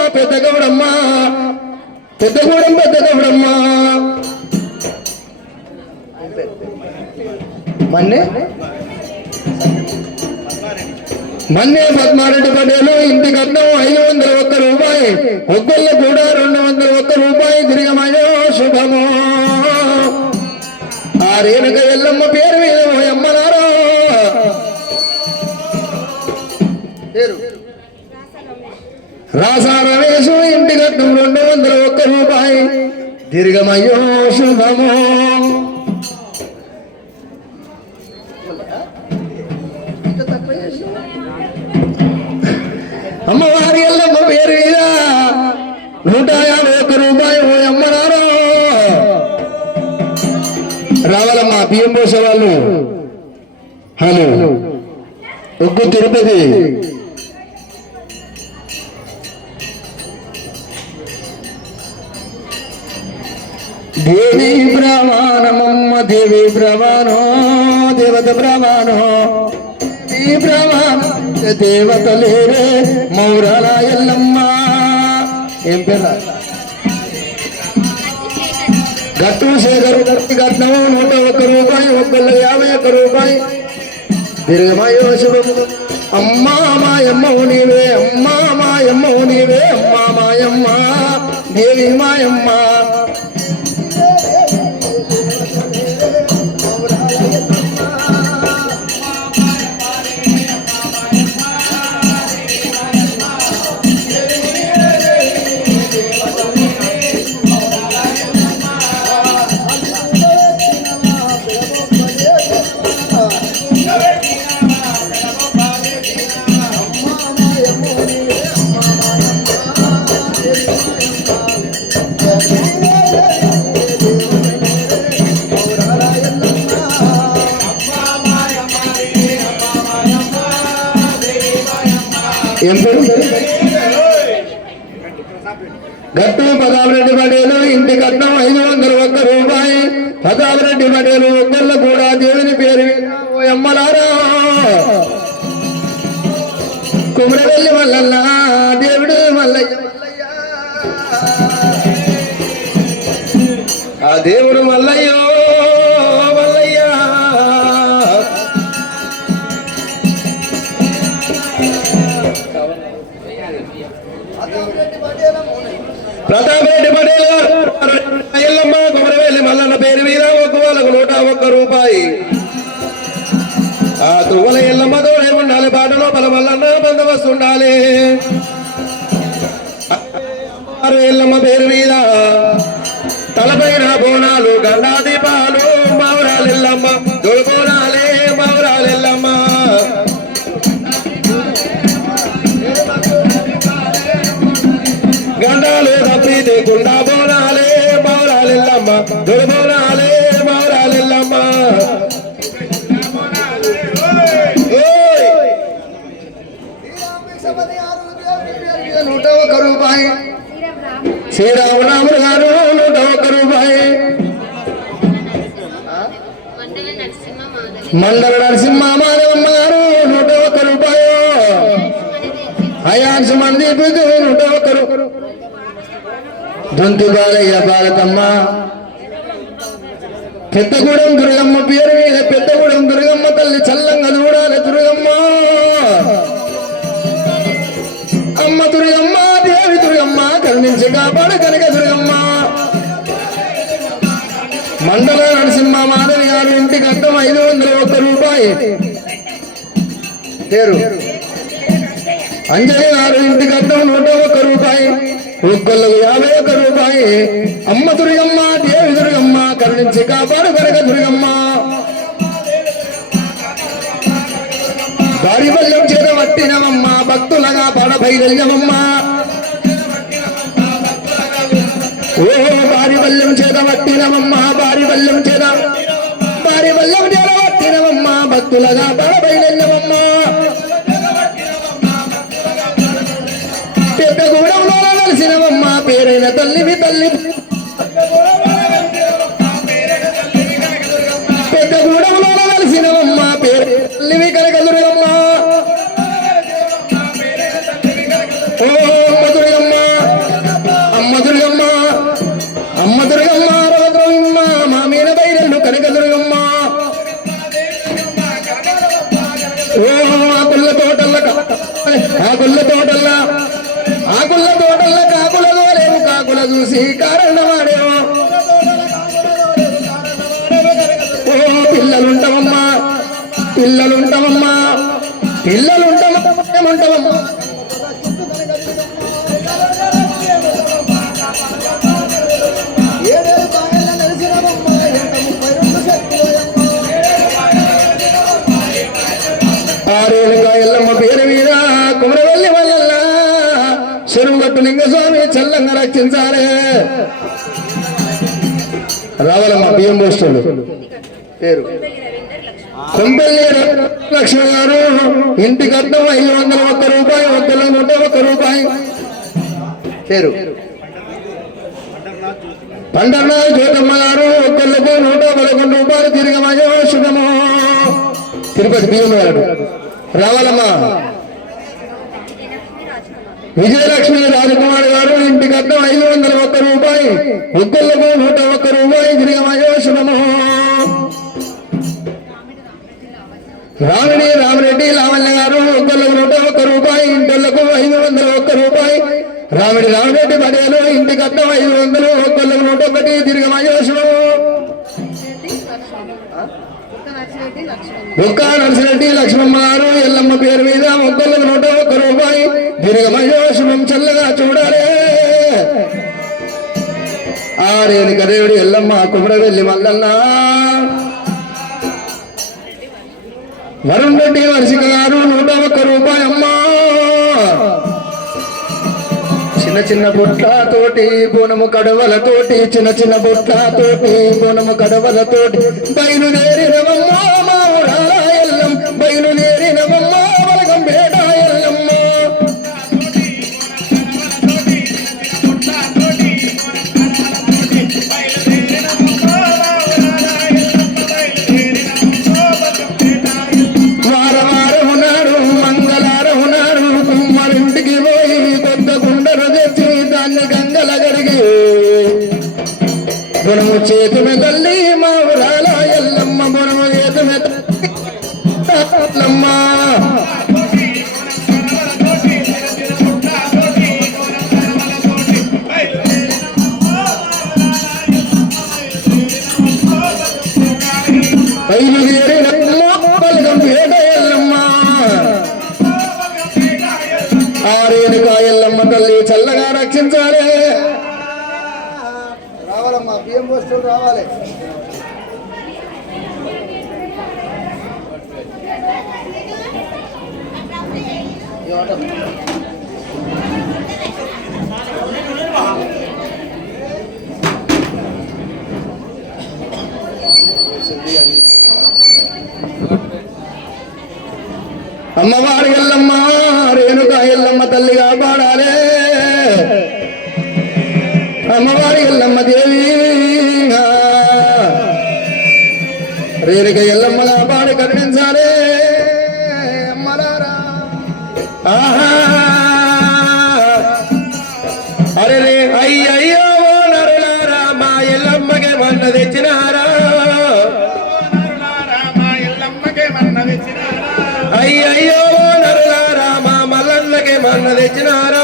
మన్నే పద్మారెడ్డి పటేలు ఇంటి కట్నం 501 రూపాయి ఒక్కళ్ళు కూడా 201 రూపాయి తిరిగమయో శుభము ఆ రేణుక ఎల్లమ్మ పేరు మీద అమ్మనారా రాసా రమేశు ఇంటి కట్నం 201 రూపాయి దీర్ఘమయో శుభము అమ్మ 151 రూపాయి ఓ అమ్మనారో రావాలమ్మా బియ్యం పోసే వాళ్ళు. హలో ఒగ్గు తిరుపతి దేవి బ్రహ్మానమమ్మ దేవి బ్రహ్మానో దేవత బ్రహ్మానో దేవి బ్రహ్మాన దేవత లేరే మౌరాల ఎల్లమ్మ. ఏం పేరు? గట్టు శేఖరు కట్నం 101 రూపాయి 151 రూపాయి. దీర్ఘమాయో శుభము. అమ్మా మాయమ్మవు నీవే అమ్మా మాయమ్మవు నీవే అమ్మా మాయమ్మ దేవి మాయమ్మ. ఏం పేరు? గట్టు పదాభిరెడ్డి పటేలు ఇంటి కట్నం 501 రూపాయి. పదాభిరెడ్డి పటేలు ఒక్కళ్ళు కూడా దేవుని పేరు ఎమ్మలారా కుమరవెల్లి మల్లన్న దేవుడు మల్లయ్య ఆ దేవుడు మల్లయ్యో మల్లయ్య. ప్రతాపరెడ్డి పటేల్ ఎల్లమ్మ కుమరవెల్లి మల్లన్న పేరు మీద ఒక్కోలకు 101 రూపాయి. ఆ తువ్వల ఎల్లమ్మ తోడే ఉండాలి పాటలో బల మల్లన్న బందోబస్తు ఉండాలి. ఎల్లమ్మ పేరు మీద తలపైన బోనాలు గండా దీపాలు మౌరాలెల్లమ్మ దొడుకోనాలే మౌరాలెల్లమ్మ. గండాలు తప్పితే గుండా బోనాలే మౌరాలెల్లమ్మ దొడుకోనాలే మౌరాలెల్లమ్మ. 101 రూపాయి. శ్రీరామనాములు గారు 101 రూపాయి. మండల నరసింహ మాధవమ్మ గారు 101 రూపాయి. అయాన్స్ మంది 101 రూపాయలు. దొంతి బాలయ్య బాలకమ్మ పెద్దగూడెం దుర్గమ్మ పేరు మీద పెద్దగూడెం దుర్గమ్మ తల్లి చల్లంగా చూడాలి దుర్గమ్మ. అమ్మ దుర్గమ్మ దేవి దుర్గమ్మ కరుణించి కాపాడు కనక దుర్గమ్మ. మండల నరసింహ మాధవి గారు ఇంటి కట్టం 501 రూపాయి. పేరు అంజలి గారు ఇంటి కట్టం 101 రూపాయి. ఒక్కళ్ళకు 51 రూపాయి. అమ్మ దుర్గమ్మ దేవి దుర్గమ్మ కరుణించి కాపాడు కనక దుర్గమ్మ. భారీ బల్యం చేత పట్టినవమ్మ భక్తులగా పడభైరల్యమమ్మ. ఓ భారీ బల్యం చేత పట్టినవమ్మ భారీ బల్యం చేత పట్టినవమ్మ భక్తులగా పడభైరల్యమమ్మ. పెద్దగూడెంలో కలిసినవమ్మ పేరైన తల్లివి తల్లి. పెద్దగూడెంలో కలిసినవమ్మ పేరు తల్లివి కనక దుర్గమ్మ. ఓ అమ్మ దుర్గమ్మ అమ్మ దుర్గమ్మ అమ్మ దుర్గమ్మ రవద్రమ్మ మా మీద బైరెల్లు కనక దుర్గమ్మ. ఓ ఆకుల తోటల్ల కాకుల దోలేము కాకుల చూసి కారణమాడేమో. ఓ పిల్లలుంటామమ్మా ఏమంటామమ్మా. ఆరేలుగా ఎల్లమ్మ పేరు మీద కుమరవెల్లి వల్ల చెరువుగట్టు లింగస్వామి చల్లంగర రక్షించాలి. రావాలమ్మా బియ్యం పోస్టులు పేరు కొంపెల్లి లక్ష్మి గారు. ఇంటి కట్నం 501 రూపాయి, ఒక్కలు 101 రూపాయి. పేరు పండర్ల జ్యోతమ్మ గారు. ఒక్కళ్ళకు 111 రూపాయలు. తిరిగమయో శుభమో. తిరుపతి బియ్యం గారు రావాలమ్మా. విజయలక్ష్మి రాజకుమార్ గారు. ఇంటి కట్నం 501 రూపాయి, ఒక్కళ్ళకు 101 రూపాయి. తిరిగమయో శుభమో. రామిరెడ్డి లావణ్య గారు. ఒక్కళ్ళకు 101 రూపాయి, ఇంటోళ్లకు 501 రూపాయి. రామిరెడ్డి పడేలు. ఇంటి కట్నం 500, ఒక్కళ్ళకు 101. తిరిగమయో శుభమో. దుక్కా నర్సిరెడ్డి లక్ష్మమ్మ గారు. ఎల్లమ్మ పేరు మీద ఒక్కళ్ళకు 101 రూపాయి. దీర్ఘమయో శుభం చల్లగా చూడాలి. ఆరేని కదేవుడి ఎల్లమ్మ కుమరవెల్లి మల్లన్న. వరుణ్ రెడ్డి వర్షిక గారు 101 రూపాయి అమ్మా. చిన్న బుట్లతోటి బోనము కడవలతోటి, చిన్న బుట్లతోటి బోనము కడవలతోటి బయలుదేరినవమ్మ మా ఊరాల ఎల్లం. బయలుదేరినవమ్మ వలగంపేట ఎల్లమ్మ. వారవారం ఉన్నారు, మంగళారం ఉన్నారు. కుమ్మరింటికి పోయి కొత్త గుండెను తెచ్చి దాన్ని గంగల గడిగి బుణము చేతి మెదల్లి మా ఊరాల ఎల్లమ్మ. బుణము చేతి మెదల్లమ్మ. బలగంపేట ఎల్లమ్మ. ఆరేనుకా ఎల్లమ్మ తల్లి చల్లగా రక్షించాలి. రావాలమ్మా బియ్యం పోస్టులు రావాలి. అమ్మవారి ఎల్లమ్మ రేణుకా ఎల్లమ్మ తల్లిగా పాడాలి. అమ్మవారి ఎల్లమ్మ దేవి రేణుక ఎల్లమ్మగా పాడి కరుణించాలి. అమ్మలారా అరే రే అయ్యయ్యో నరులారా మా ఎల్లమ్మకే మన్న తెచ్చినారా. అయ్యయ్యో నరులారా మా మల్లన్నకే మన్న తెచ్చినారా.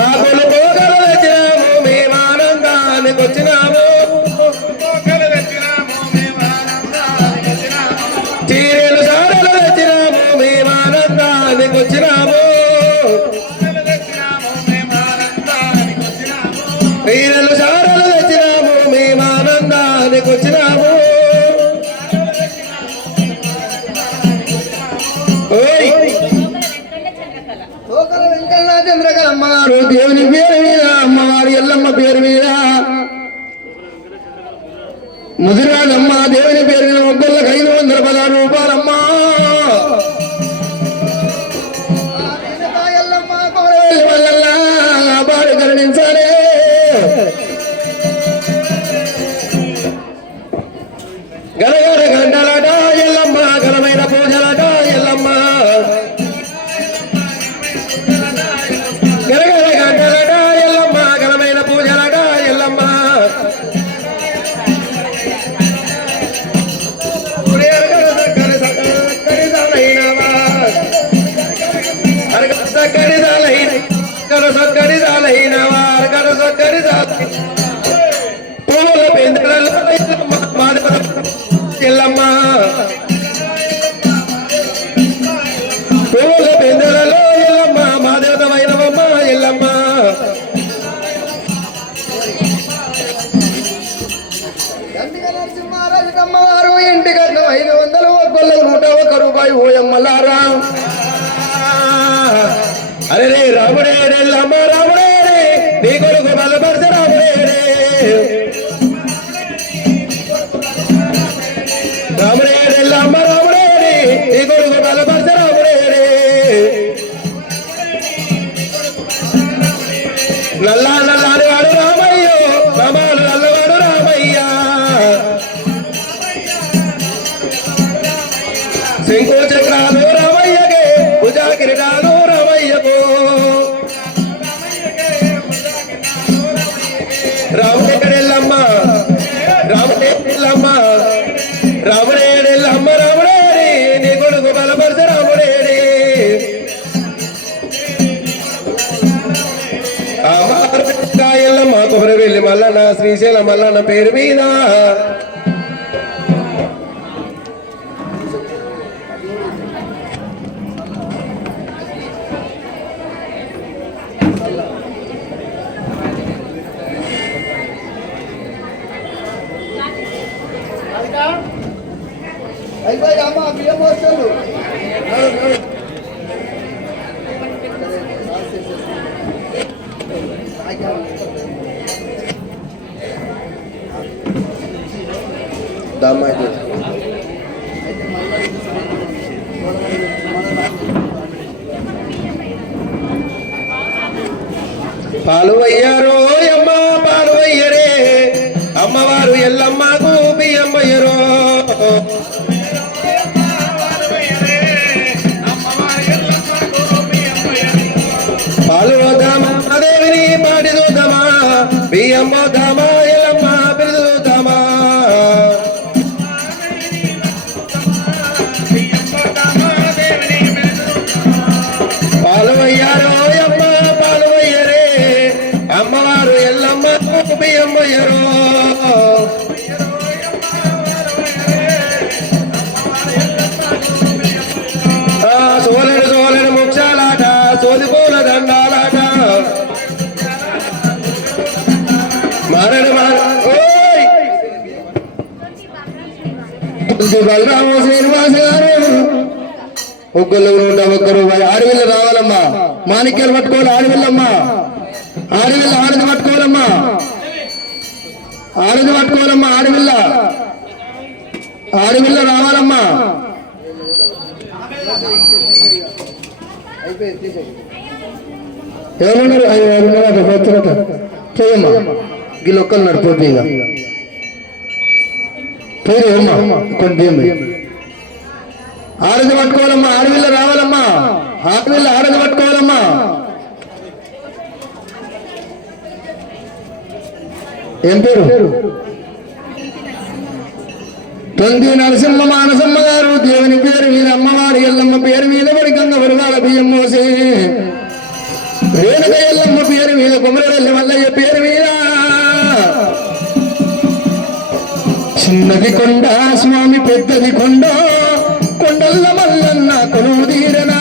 ఆకులు పోగలు తెచ్చినాము మేము ఆనందానికి వచ్చినాము. చీరలు సారలు తెచ్చినాము మేము ఆనందానికి వచ్చినాము. చీరలు సారలు తెచ్చినాము మేము ఆనందానికి వచ్చినాము. చంద్రకలమ్మగారు దేవుని పేరు మీద అమ్మవారి ఎల్లమ్మ పేరు మీద ముదిరాజమ్మ దేవుని పేరు మీద ఒక్కళ్ళకి 516 రూపాయలమ్మా. పాడి కరుణించాలి. గనగడ గంటలట ఎల్లమ్మ ఘనమైన పూజలట ఎల్లమ్మ. గనగడ గంటలట ఎల్లమ్మ ఘనమైన పూజలట ఎల్లమ్మ. పువ్వుల పెందలలో ఎల్లమ్మ. పువ్వుల పెందలలో ఎల్లమ్మ మాదేవతమైనవమ్మ ఎల్లమ్మ. నరసింహారాజుకమ్మవారు ఇంటికి 500 ఒక్కళ్ళకు 101 రూపాయి ఓయమ్మలారా. అరే రే రాముడే ఎల్లమ్మ రాముడే నీ కొడుకు బలపరచ రాముడే రాముడే ఎల్లమ్మ రాముడే నీ కొడుకు బలపరచ రాముడే నల్లా నల్లాని వాడు రామయ్యో రామాలు నల్లవాడు రామయ్య శంకు చక్రాలు రామయ్యకే భుజా కిరీటాలు రామయ్యకు రాముడెక్కడెల్లమ్మ రాముడెల్లమ్మ రాముడేడెల్లమ్మ రాముడేడి నీ కొడుకు బలపరచ రాముడేడి ఎల్లమ్మ కొమరవెల్లి మల్లన్న శ్రీశైలం మల్లన్న పేరు మీద అయిపోయి అమ్మ బియ్యం పోస్తాను పాలు అయ్యారో అమ్మ పాలు అయ్యరే అమ్మవారు ఎల్లమ్మకు బియ్యం అయ్యరో పాలు వద్దామా దేవిని పాటి చూద్దామా బియ్యం వద్దామా ఎల్లమ్మ పిలుద్దామా పాలు అయ్యారో అమ్మ పాలు అయ్యరే అమ్మవారు ఎల్లమ్మకు బియ్యం అయ్యరో సోలడు సోలడు ముక్షాలాట సోదిపూల దండాలాట మారడు బలరామ శ్రీనివాస గారు ఒక్కళ్ళు ఒక్కరు ఆడవిల్ల రావాలమ్మా మాణిక్యాలు పట్టుకోవాలి ఆడవిల్లమ్మా ఆడవిల్ల ఆడది పట్టుకోవాలమ్మా ఆడది పట్టుకోవాలమ్మా ఆడవిల్ల ఆడవిల్ల రావాలమ్మా ఎవరున్నారు చేయమ్మా వీళ్ళు ఒక్కరు నడిపోతే ఇక పోయేమ్మా కొన్ని ఆడది పట్టుకోవాలమ్మా ఆడవిల్ల రావాలమ్మా ఆడవిల్ల ఆడది పట్టుకోవాలమ్మా ఏం పేరు తొంది నరసింహ మానసమ్మ గారు దేవుని పేరు మీద అమ్మవారి ఎల్లమ్మ పేరు మీద పడికంద వరదాల బియ్యం మోసి రేణుక ఎల్లమ్మ పేరు మీద కుమరవెల్లి మల్లయ్య పేరు మీద చిన్నది కొండ స్వామి పెద్దది కొండ కొండల్ల మల్లన్న కొలువు తీరనా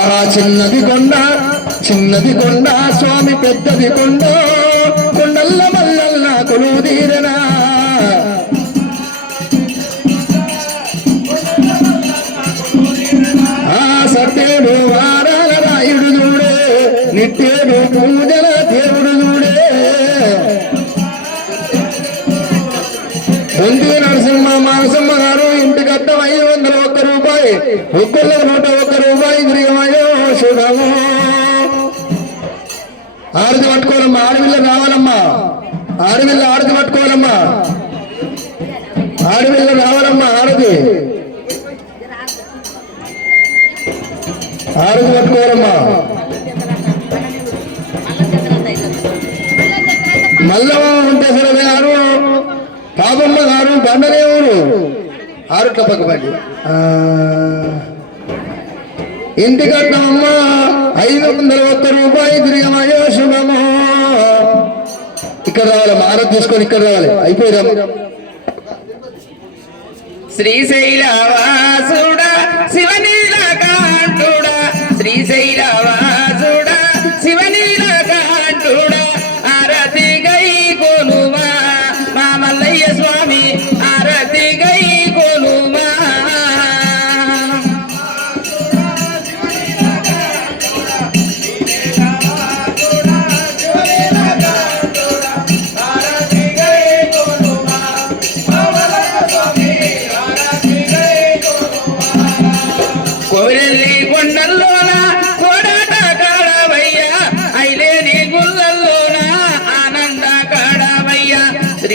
ఆ చిన్నది కొండ స్వామి పెద్దది కొండ కొండల్ల మల్లన్న కొలువు తీరనా ఆ సత్యుడు వారాల రాయుడు చూడే నిత్యుడు పూజల దేవుడు చూడే తొంది నరసింహ మానసమ్మ గారు ఇంటికి అర్థం 501 రూపాయి ఒక్కళ్ళు 101 రూపాయి తిరిగమయ్యో శుభము ఆడది పట్టుకోవాలమ్మా ఆడవిల్ల రావాలమ్మా ఆడవిల్ల ఆడది పట్టుకోవాలమ్మా ఆడవిల్ల రావాలమ్మా ఆడది ఆడది పట్టుకోవాలమ్మా మల్లవ ఉంటేశ్వర గారు పాపమ్మ గారు బండలేవురు ఆరుట్ల పక్కపడి ఇంటి కట్టమమ్మ 501 రూపాయి తిరిగమయ్యో శుభము ఇక్కడ రావాలమ్మా ఆరోగ్య తీసుకొని ఇక్కడ రావాలి అయిపోయిరా శ్రీశైలవాసుడా శివనీలకంఠుడా శ్రీశైలవాసుడా శివనీలకంఠుడా ఆరతి గై కొనుమా మా మల్లయ్య స్వామి ఆరతి గై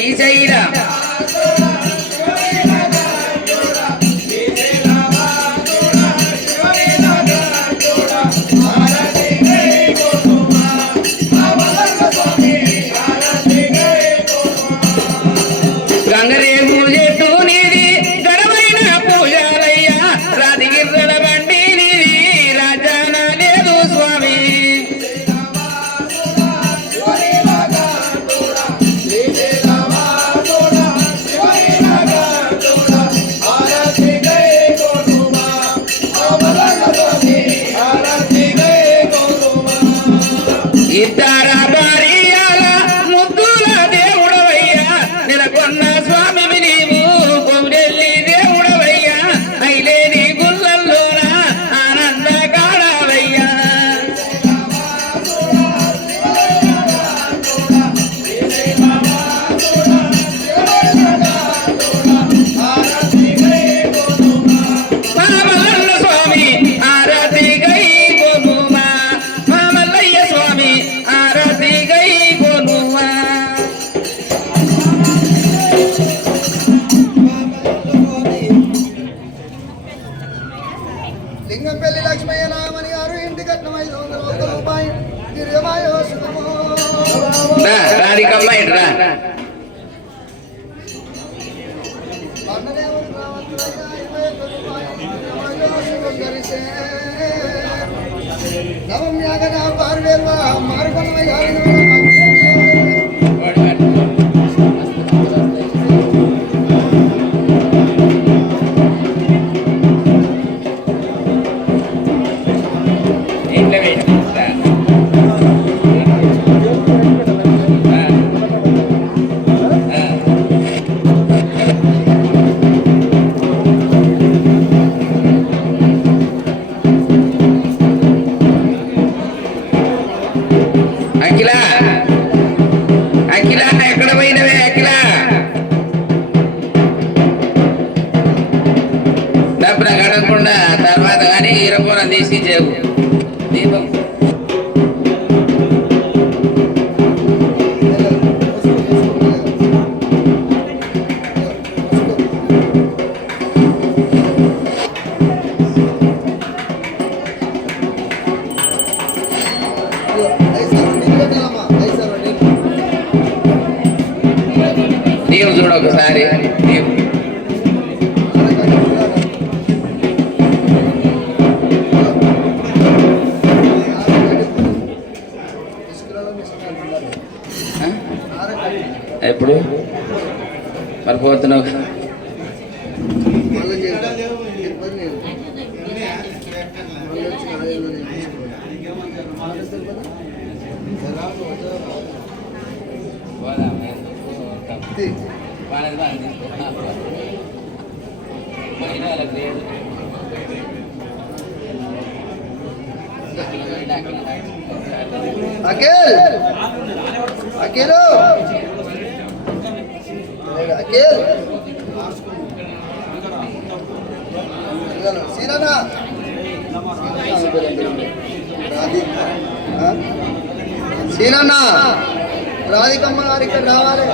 శ్రీశైల గంగరేగు చెట్టు నీది గడవైన పూజారయ్యా రాజగిర్రల బండి నీది రాజాన లేదు స్వామి ఇద్దర భార్యల ముద్దుల దేవుడవయ్యా నెలకొన్న స్వామి నీవు కొమ్రెల్లి దేవుడవయ్యా ఐలేని గుళ్ళల్లోన ఆనంద కాడవయ్యా మామల్ల స్వామి ఆరతి గై గోనుమా మామల్లయ్య స్వామి ఆరతి గై గోనుమా లింగంపల్లి లక్ష్మయ్య నామని గారు ఇంటి కట్నం 500 రూపాయలు తిరుమాయో సుఖమో రాధికమ్మ ఇట్రా బండదేవుడు రావత్తులయ్య 21 రూపాయలు తిరుమాయో సుఖం గరిసే నవమ్యాగన పార్వేర్వ మారుకొనమయ్య ఇంట్లో పెట్టిస్తా. అఖిల అఖిల ఎక్కడ పోయినవే అఖిల డబ్బున గడకుండా తర్వాత కానీ ఇరవై తీసి చేవు దీపం నీవు చూడు ఒకసారి నీవు ఎప్పుడు మరి పోతున్నావు అఖిల్ అఖిల్ అఖిల్ సీరనా సీనన్న రాధికమ్మ గారు ఇక్కడ రావాలి